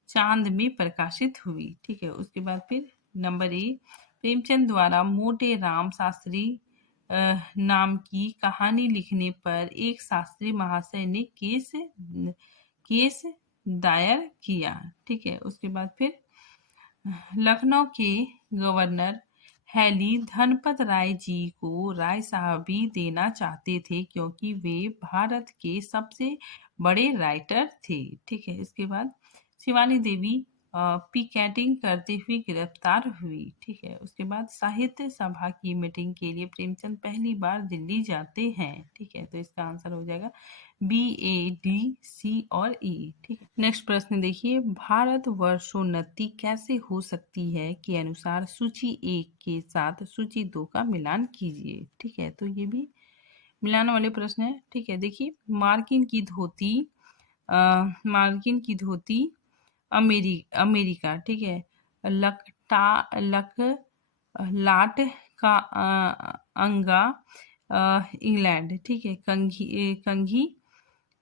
चांद में प्रकाशित हुई। ठीक है, उसके बाद फिर नंबर ए, प्रेमचंद द्वारा मोटे राम शास्त्री नाम की कहानी लिखने पर एक शास्त्री महाशय ने केस दायर किया। ठीक है, उसके बाद फिर लखनऊ के गवर्नर हैली धनपत राय जी को राय साहबी देना चाहते थे क्योंकि वे भारत के सबसे बड़े राइटर थे। ठीक है, इसके बाद शिवानी देवी पिकेटिंग करते हुए गिरफ्तार हुई। ठीक है, उसके बाद साहित्य सभा की मीटिंग के लिए प्रेमचंद पहली बार दिल्ली जाते हैं। ठीक है, तो इसका आंसर हो जाएगा बी, ए, डी, सी और ई। ठीक है, नेक्स्ट प्रश्न देखिए, भारत वर्षोन्नति कैसे हो सकती है के अनुसार सूची 1 के साथ सूची 2 का मिलान कीजिए। ठीक है, तो ये भी मिलान वाले प्रश्न है। ठीक है, देखिए, मार्किन की धोती अमेरिका। ठीक है, लाट का अंगा इंग्लैंड। ठीक है, कंघी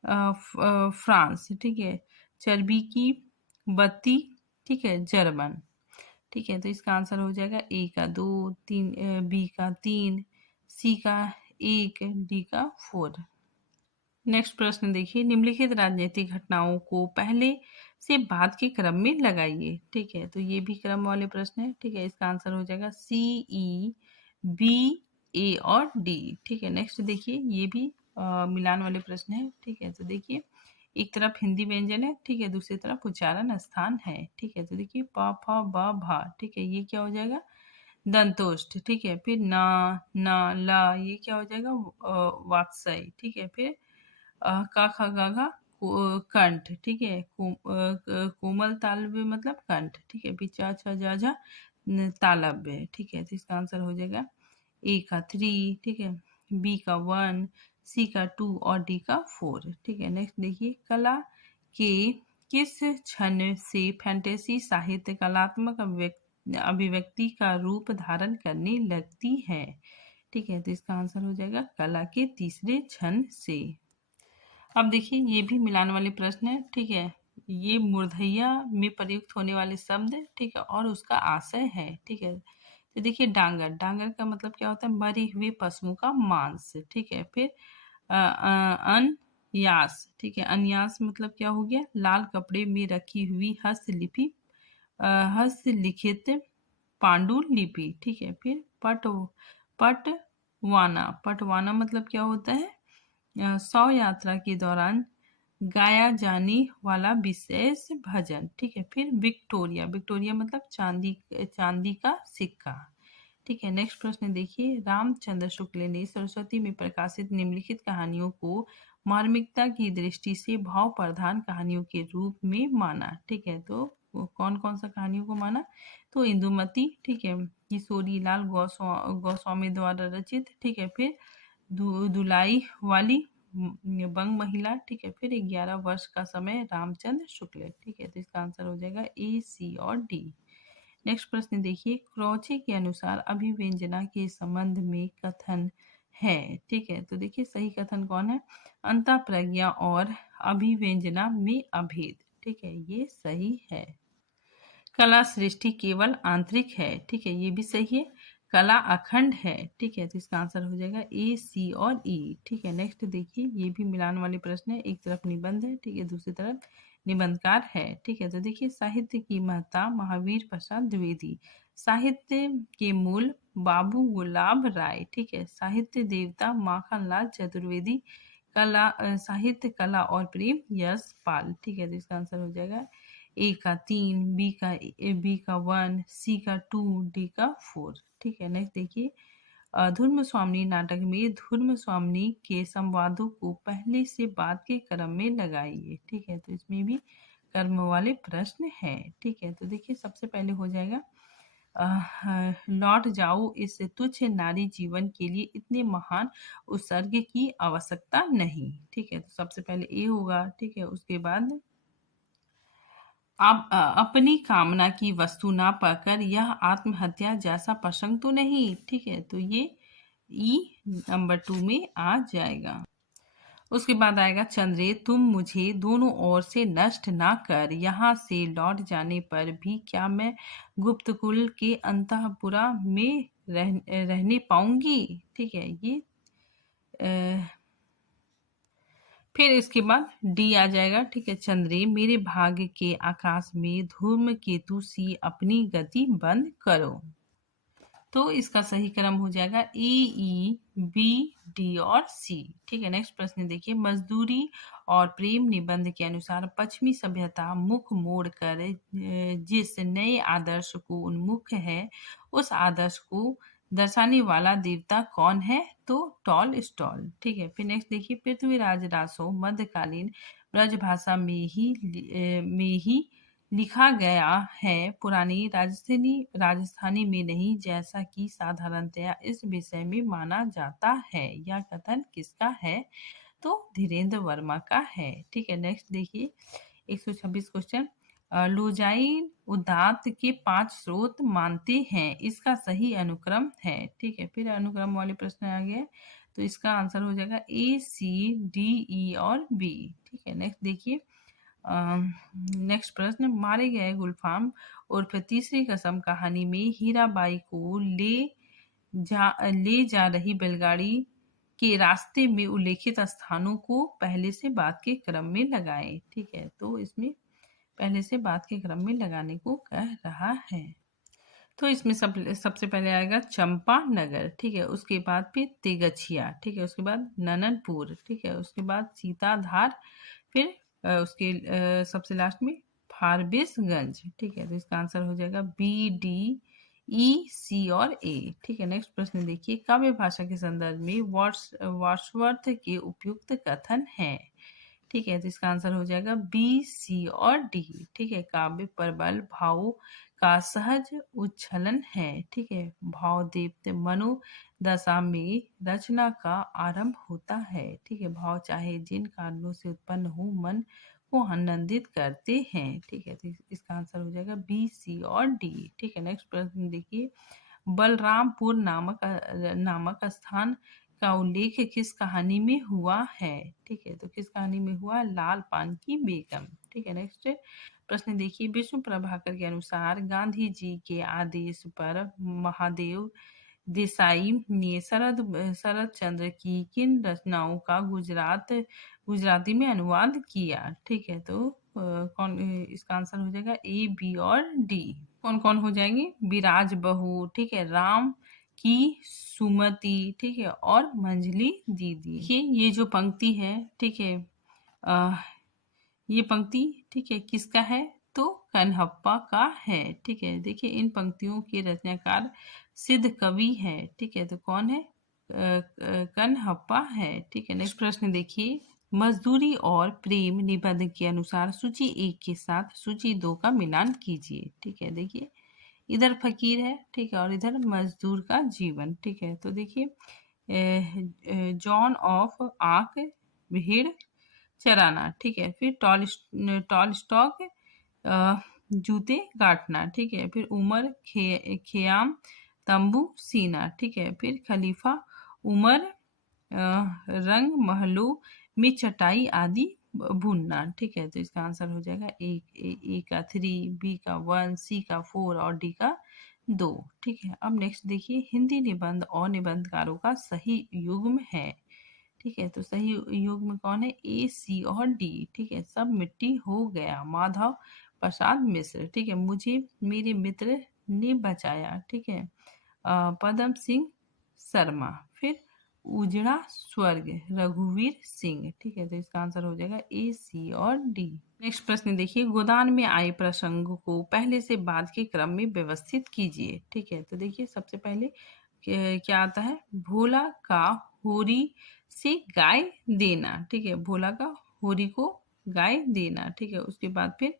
फ्रांस। ठीक है, चर्बी की बत्ती ठीक है, जर्मन। ठीक है, तो इसका आंसर हो जाएगा ए का 2, तीन, बी का 3, सी का 1, डी का 4। नेक्स्ट प्रश्न देखिए, निम्नलिखित राजनीतिक घटनाओं को पहले से बाद के क्रम में लगाइए। ठीक है, तो ये भी क्रम वाले प्रश्न है। ठीक है, इसका आंसर हो जाएगा सी, ई, बी, ए और डी। ठीक है, नेक्स्ट देखिए, ये भी मिलान वाले प्रश्न है। ठीक है, तो देखिए, एक तरफ हिंदी व्यंजन है, ठीक है, दूसरी तरफ उच्चारण स्थान है। ठीक है, तो देखिए प, फ, ब, भा। ठीक है, ये क्या हो जाएगा? दंतोष्ठ। ठीक है, फिर ना, न, ला, ये क्या हो जाएगा? वात्सय। ठीक है, फिर का, ख, गा, घा, कंठ। ठीक है, कोमल तालव्य मतलब कंठ। ठीक है, फिर चा, छ, जा, झा, तालव्य। ठीक है, तो इसका आंसर हो जाएगा ए का 3, ठीक है, बी का 1, सी का 2 और डी का 4। ठीक है, नेक्स्ट देखिए, कला के किस क्षण से फैंटेसी साहित्य कलात्मक अभिव्यक्ति का रूप धारण करने लगती है? ठीक है, तो इसका आंसर हो जाएगा कला के तीसरे क्षण से। अब देखिए, ये भी मिलान वाले प्रश्न है। ठीक है, ये मूर्धन्य में प्रयुक्त होने वाले शब्द, ठीक है, और उसका आशय है। ठीक है, तो देखिए, डांगर। डांगर का मतलब क्या होता है? मरे हुए पशुओं का मांस। ठीक है, फिर अन्यास। ठीक है, अन्यास मतलब क्या हो गया? लाल कपड़े में रखी हुई हस्तलिपि, हस्तलिखित पांडुलिपि। ठीक है, फिर पटवाना। पटवाना मतलब क्या होता है? शव यात्रा के दौरान गाया जाने वाला विशेष भजन। ठीक है, फिर विक्टोरिया। विक्टोरिया मतलब चांदी, चांदी का सिक्का। ठीक है, नेक्स्ट प्रश्न देखिए, रामचंद्र शुक्ल ने सरस्वती में प्रकाशित निम्नलिखित कहानियों को मार्मिकता की दृष्टि से भाव प्रधान कहानियों के रूप में माना। ठीक है, तो कौन कौन सा कहानियों को माना? तो इंदुमती। ठीक है, किशोरी लाल गोस्वामी द्वारा रचित। ठीक है, फिर दुलाई वाली बंग महिला। ठीक है, फिर 11 वर्ष का समय रामचंद्र शुक्ल। ठीक है, तो इसका आंसर हो जाएगा ए, सी और डी। नेक्स्ट प्रश्न देखिए, क्रोचे के अनुसार अभिव्यंजना के संबंध में कथन है। ठीक है, तो देखिए सही कथन कौन है? अंतःप्रज्ञा और अभिव्यंजना में अभेद। ठीक है, ये सही है। कला सृष्टि केवल आंतरिक है। ठीक है, ये भी सही है। कला अखंड है। ठीक है, तो इसका आंसर हो जाएगा ए, सी और ई। ठीक है, नेक्स्ट देखिए, ये भी मिलान वाले प्रश्न है। एक तरफ निबंध है, ठीक है, दूसरी तरफ निबंधकार है। ठीक है, तो देखिए, साहित्य की महत्ता महावीर प्रसाद द्विवेदी। साहित्य के मूल बाबू गुलाब राय। ठीक है, साहित्य देवता माखनलाल चतुर्वेदी। कला, साहित्य कला और प्रेम यश पाल। ठीक है, तो इसका आंसर हो जाएगा ए का 3, बी का 1, सी का 2, डी का 4। ठीक है, नेक्स्ट देखिए, धुर्म स्वामिनी नाटक में धुर्म स्वामिनी के संवादों को पहले से बाद के क्रम में लगाइए। ठीक है, तो इसमें भी कर्म वाले प्रश्न है। ठीक है, तो देखिए, सबसे पहले हो जाएगा लौट जाओ इस तुच्छ नारी जीवन के लिए इतने महान उत्सर्ग की आवश्यकता नहीं। ठीक है, तो सबसे पहले ए होगा। ठीक है, उसके बाद आप अपनी कामना की वस्तु ना पाकर यह आत्महत्या जैसा प्रसंग तो नहीं। ठीक है, तो ये ई नंबर 2 में आ जाएगा। उसके बाद आएगा, चंद्रे तुम मुझे दोनों ओर से नष्ट ना कर, यहाँ से लौट जाने पर भी क्या मैं गुप्तकुल के अंतःपुरा में रहने पाऊंगी। ठीक है, ये फिर इसके बाद डी आ जाएगा। ठीक है, चंद्रे मेरे भाग्य के आकाश में धूम केतु सी अपनी गति बंद करो। तो इसका सही क्रम हो जाएगा ए, ई, बी, डी और सी। ठीक है, नेक्स्ट प्रश्न देखिए, मजदूरी और प्रेम निबंध के अनुसार पश्चिमी सभ्यता मुख मोड़ कर जिस नए आदर्श को उन्मुख है, उस आदर्श को दर्शाने वाला देवता कौन है? तो टॉल स्टॉल। ठीक है, फिर नेक्स्ट देखिए, पृथ्वीराज रासो मध्यकालीन ब्रज भाषा में ही लिखा गया है, पुरानी राजस्थानी में नहीं, जैसा कि साधारणतया इस विषय में माना जाता है। यह कथन किसका है? तो धीरेन्द्र वर्मा का है। ठीक है, नेक्स्ट देखिए, 126 क्वेश्चन, लुजाइन उदात के 5 स्रोत मानते हैं, इसका सही अनुक्रम है। ठीक है, फिर अनुक्रम वाले प्रश्न आ गए, तो इसका आंसर हो जाएगा ए, सी, डी, ई और बी। ठीक है, नेक्स्ट देखिए, नेक्स्ट प्रश्न, मारे गए गुलफाम उर्फ तीसरी कसम कहानी में हीराबाई को ले जा रही बैलगाड़ी के रास्ते में उल्लेखित स्थानों को पहले से बाद के क्रम में लगाएं। ठीक है, तो इसमें पहले से बाद के क्रम में लगाने को कह रहा है। तो इसमें सबसे पहले आएगा चंपा नगर, ठीक है, उसके बाद फिर तेगछिया, ठीक है, उसके बाद नननपुर, ठीक है, उसके बाद सीताधार, फिर उसके सबसे लास्ट में फारबिसगंज। ठीक है, तो इसका आंसर हो जाएगा बी, डी, ई, सी और ए। ठीक है, नेक्स्ट प्रश्न देखिए, काव्य भाषा के संदर्भ में वर्ड्सवर्थ के उपयुक्त कथन हैं। ठीक है, तो इसका आंसर हो जाएगा बी, सी और डी। ठीक है, काव्य प्रबल भाव का सहज उच्छलन है। ठीक है, भाव दीप्त मनोदशा में रचना का आरंभ होता है। ठीक है, भाव चाहे जिन कारणों से उत्पन्न हो मन को आनंदित करते हैं। ठीक है, तो इसका आंसर हो जाएगा बी, सी और डी। ठीक है, नेक्स्ट प्रश्न देखिए, बलरामपुर नामक स्थान का उल्लेख किस कहानी में हुआ है। ठीक है, तो किस कहानी में हुआ, लाल पान की बेगम। ठीक है, नेक्स्ट प्रश्न देखिए, विष्णु प्रभाकर के अनुसार गांधी जी के आदेश पर महादेव देसाई ने शरद चंद्र की किन रचनाओं का गुजराती में अनुवाद किया। ठीक है, तो कौन, इसका आंसर हो जाएगा ए, बी और डी। कौन कौन हो जाएंगे, विराज बहू, ठीक है, राम की सुमति, ठीक है, और मंजली दीदी। ये जो पंक्ति है, ठीक है, ये पंक्ति, ठीक है, किसका है, तो कन्हप्पा का है। ठीक है, देखिए इन पंक्तियों के रचनाकार सिद्ध कवि है। ठीक है, तो कौन है, कन्हप्पा है। ठीक है, नेक्स्ट प्रश्न देखिए, मजदूरी और प्रेम निबंध के अनुसार सूची 1 के साथ सूची 2 का मिलान कीजिए। ठीक है, देखिए इधर फकीर है, ठीक है, और इधर मजदूर का जीवन। ठीक है, तो देखिए जॉन ऑफ आर्क भेड़ चराना, ठीक है, फिर टॉल स्टॉक जूते काटना, ठीक है, फिर उमर खेयाम तंबू सीना, ठीक है, फिर खलीफा उमर रंग महलों में चटाई आदि भूनना। ठीक है, तो इसका आंसर हो जाएगा ए का 3, बी का 1, सी का 4 और डी का 2। ठीक है, अब नेक्स्ट देखिए, हिंदी निबंध और निबंधकारों का सही युग्म है। ठीक है, तो सही युग्म कौन है, ए, सी और डी। ठीक है, सब मिट्टी हो गया, माधव प्रसाद मिश्र। ठीक है, मुझे मेरे मित्र ने बचाया। ठीक है, पदम सिंह शर्मा, फिर उजड़ा स्वर्ग रघुवीर सिंह। ठीक है, तो इसका आंसर हो जाएगा ए, सी और डी। नेक्स्ट प्रश्न देखिए, गोदान में आए प्रसंग को पहले से बाद के क्रम में व्यवस्थित कीजिए। ठीक है, तो देखिए सबसे पहले क्या आता है, भोला का होरी से गाय देना। ठीक है, भोला का होरी को गाय देना। ठीक है, उसके बाद फिर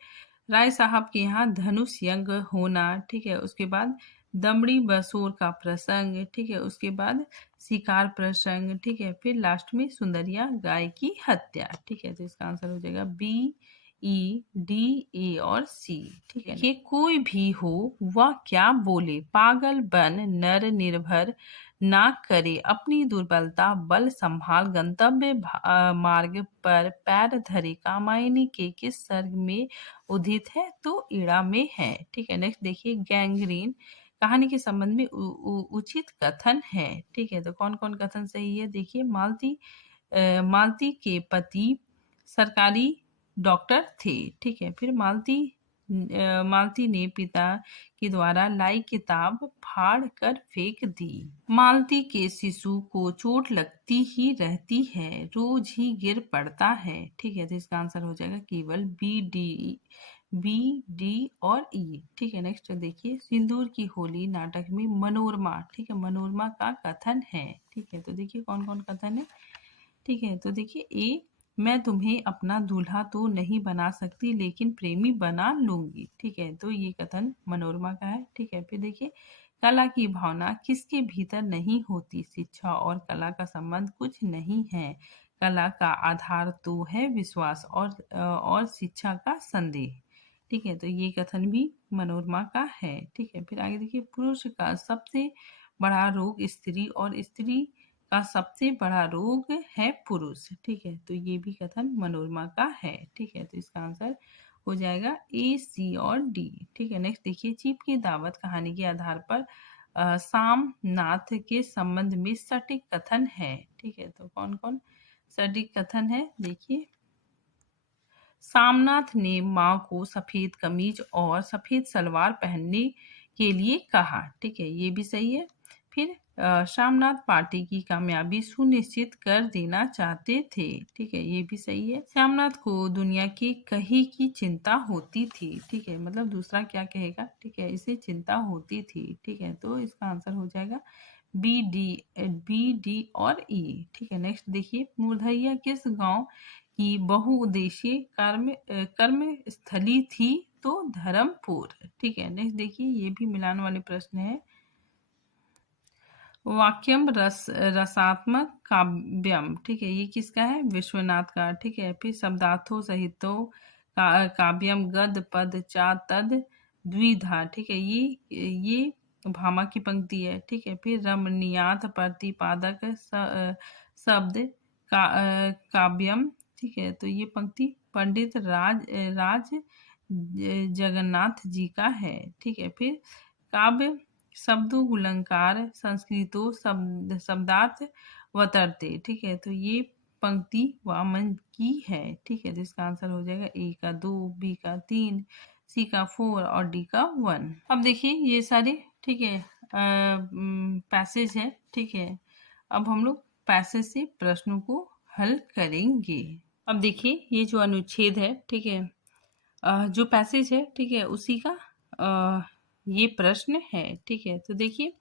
राय साहब के यहाँ धनुष यज्ञ होना। ठीक है, उसके बाद दमड़ी बसोर का प्रसंग। ठीक है, उसके बाद शिकार प्रसंग। ठीक है, फिर लास्ट में सुंदरिया गाय की हत्या। ठीक है, तो इसका आंसर हो जाएगा बी, ई, डी, ए और सी। ठीक है, कोई भी हो वह क्या बोले, पागल बन नर निर्भर ना करे, अपनी दुर्बलता बल संभाल, गंतव्य मार्ग पर पैर धरे, कामायनी के किस सर्ग में उदित है, तो ईड़ा में है। ठीक है, नेक्स्ट देखिए, गैंग्रीन कहानी के संबंध में उचित कथन है। ठीक है, तो कौन कौन कथन सही है, देखिए, मालती के पति सरकारी डॉक्टर थे। ठीक है, फिर मालती ने पिता के द्वारा लाई किताब फाड़ कर फेंक दी। मालती के शिशु को चोट लगती ही रहती है, रोज ही गिर पड़ता है। ठीक है, तो इसका आंसर हो जाएगा केवल बी, डी और ई। ठीक है, नेक्स्ट देखिए, सिंदूर की होली नाटक में मनोरमा, ठीक है, मनोरमा का कथन है। ठीक है, तो देखिए कौन कौन कथन है। ठीक है, तो देखिए, ए, मैं तुम्हें अपना दूल्हा तो नहीं बना सकती लेकिन प्रेमी बना लूंगी। ठीक है, तो ये कथन मनोरमा का है। ठीक है, फिर देखिए, कला की भावना किसके भीतर नहीं होती, शिक्षा और कला का संबंध कुछ नहीं है, कला का आधार तो है विश्वास और शिक्षा का संदेह। ठीक है, तो ये कथन भी मनोरमा का है। ठीक है, फिर आगे देखिए, पुरुष का सबसे बड़ा रोग स्त्री और स्त्री का सबसे बड़ा रोग है पुरुष। ठीक है, तो ये भी कथन मनोरमा का है। ठीक है, तो इसका आंसर हो जाएगा ए, सी और डी। ठीक है, नेक्स्ट देखिए, चीप की दावत कहानी के आधार पर सामनाथ के संबंध में सटीक कथन है। ठीक है, तो कौन कौन सटीक कथन है देखिए। सामनाथ ने माँ को सफेद कमीज और सफेद सलवार पहनने के लिए कहा। ठीक है, ये भी सही है। फिर श्यामनाथ पार्टी की कामयाबी सुनिश्चित कर देना चाहते थे। ठीक है, ये भी सही है। श्यामनाथ को दुनिया के कहीं की चिंता होती थी। ठीक है, मतलब दूसरा क्या कहेगा। ठीक है, इसे चिंता होती थी। ठीक है, तो इसका आंसर हो जाएगा बी डी और ई। ठीक है, नेक्स्ट देखिए, मूर्धैया किस गांव की बहुउद्देशीय कर्म स्थली थी? तो धर्मपुर। ठीक है, नेक्स्ट देखिए, ये भी मिलान वाले प्रश्न है। वाक्यम रसात्मक काव्यम। ठीक है, ये किसका है? विश्वनाथ का। ठीक है, फिर शब्दार्थो सहितो काव्यम गद पद चा तद द्विधा। ठीक है, ये भामा की पंक्ति है। ठीक है, फिर रमणीयात प्रतिपादक शब्द काव्यम। ठीक है, तो ये पंक्ति पंडित राज जगन्नाथ जी का है। ठीक है, फिर काव्य शब्दों गुलंकार संस्कृतो शब्दार्थ वतरते। ठीक है, तो ये पंक्ति वामन की है। ठीक है, तो इसका आंसर हो जाएगा ए का 2, बी का 3, सी का 4 और डी का 1। अब देखिए ये सारे, ठीक है, पैसेज है। ठीक है, अब हम लोग पैसेज से प्रश्नों को हल करेंगे। अब देखिए ये जो अनुच्छेद है, ठीक है, जो पैसेज है, ठीक है, उसी का ये प्रश्न है। ठीक है, तो देखिए,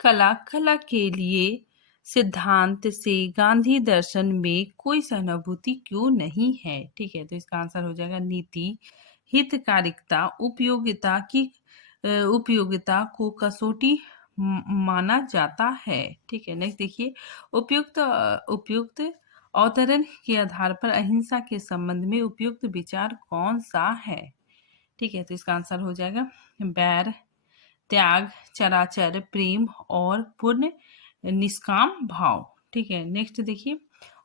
कला के लिए सिद्धांत से गांधी दर्शन में कोई सहानुभूति क्यों नहीं है? ठीक है, तो इसका आंसर हो जाएगा नीति, हितकारिता, उपयोगिता को कसौटी माना जाता है। ठीक है, नेक्स्ट देखिए, उपयुक्त अवतरण के आधार पर अहिंसा के संबंध में उपयुक्त विचार कौन सा है? ठीक है, तो इसका आंसर हो जाएगा बैर, त्याग, चराचर, प्रेम और पूर्ण निष्काम भाव। ठीक है, नेक्स्ट देखिए,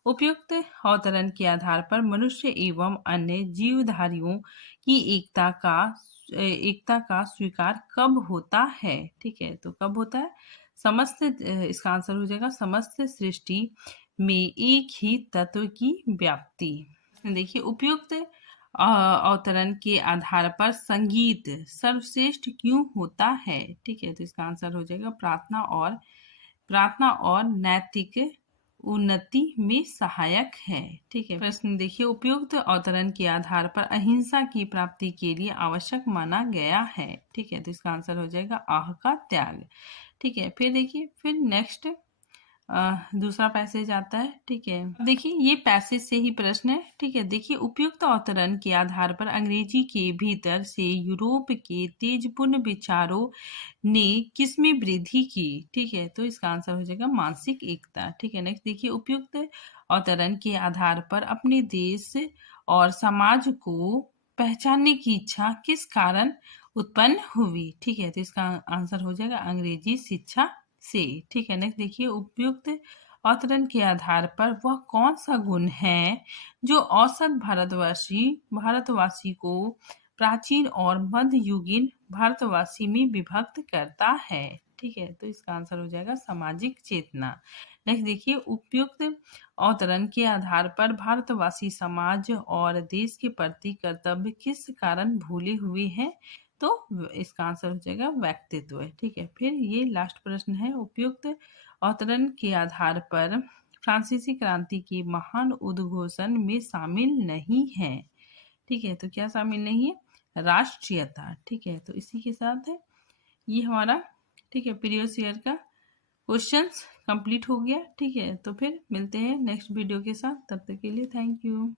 उपयुक्त अवतरण के आधार पर मनुष्य एवं अन्य जीवधारियों की एकता का स्वीकार कब होता है? ठीक है, तो कब होता है? इसका आंसर हो जाएगा समस्त सृष्टि में एक ही तत्व की व्याप्ति। देखिए, उपयुक्त अवतरण के आधार पर संगीत सर्वश्रेष्ठ क्यों होता है? ठीक है, तो इसका आंसर हो जाएगा प्रार्थना और नैतिक उन्नति में सहायक है। ठीक है, प्रश्न देखिए, उपयुक्त अवतरण के आधार पर अहिंसा की प्राप्ति के लिए आवश्यक माना गया है। ठीक है, तो इसका आंसर हो जाएगा आह का त्याग। ठीक है, फिर देखिए, फिर नेक्स्ट दूसरा पैसेज आता है। ठीक है, देखिए ये पैसेज से ही प्रश्न है। ठीक है, देखिए, उपयुक्त अवतरण के आधार पर अंग्रेजी के भीतर से यूरोप के तेजपूर्ण विचारों ने किसमें वृद्धि की? ठीक है, तो इसका आंसर हो जाएगा मानसिक एकता। ठीक है, नेक्स्ट देखिए, उपयुक्त अवतरण के आधार पर अपने देश और समाज को पहचानने की इच्छा किस कारण उत्पन्न हुई? ठीक है, तो इसका आंसर हो जाएगा अंग्रेजी शिक्षा से। ठीक है, नेक्स्ट देखिए, उपयुक्त अवतरण के आधार पर वह कौन सा गुण है जो औसत भारतवासी को प्राचीन और मध्ययुगीन भारतवासी में विभक्त करता है? ठीक है, तो इसका आंसर हो जाएगा सामाजिक चेतना। नेक्स्ट देखिए, उपयुक्त अवतरण के आधार पर भारतवासी समाज और देश के प्रति कर्तव्य किस कारण भूले हुए हैं? तो इसका आंसर हो जाएगा व्यक्तित्व। ठीक है, फिर ये लास्ट प्रश्न है, उपयुक्त अवतरण के आधार पर फ्रांसीसी क्रांति के महान उद्घोषण में शामिल नहीं है। ठीक है, तो क्या शामिल नहीं है? राष्ट्रीयता। ठीक है, तो इसी के साथ है ये हमारा, ठीक है, प्रीवियस ईयर का क्वेश्चंस कंप्लीट हो गया। ठीक है, तो फिर मिलते हैं नेक्स्ट वीडियो के साथ, तब तक के लिए थैंक यू।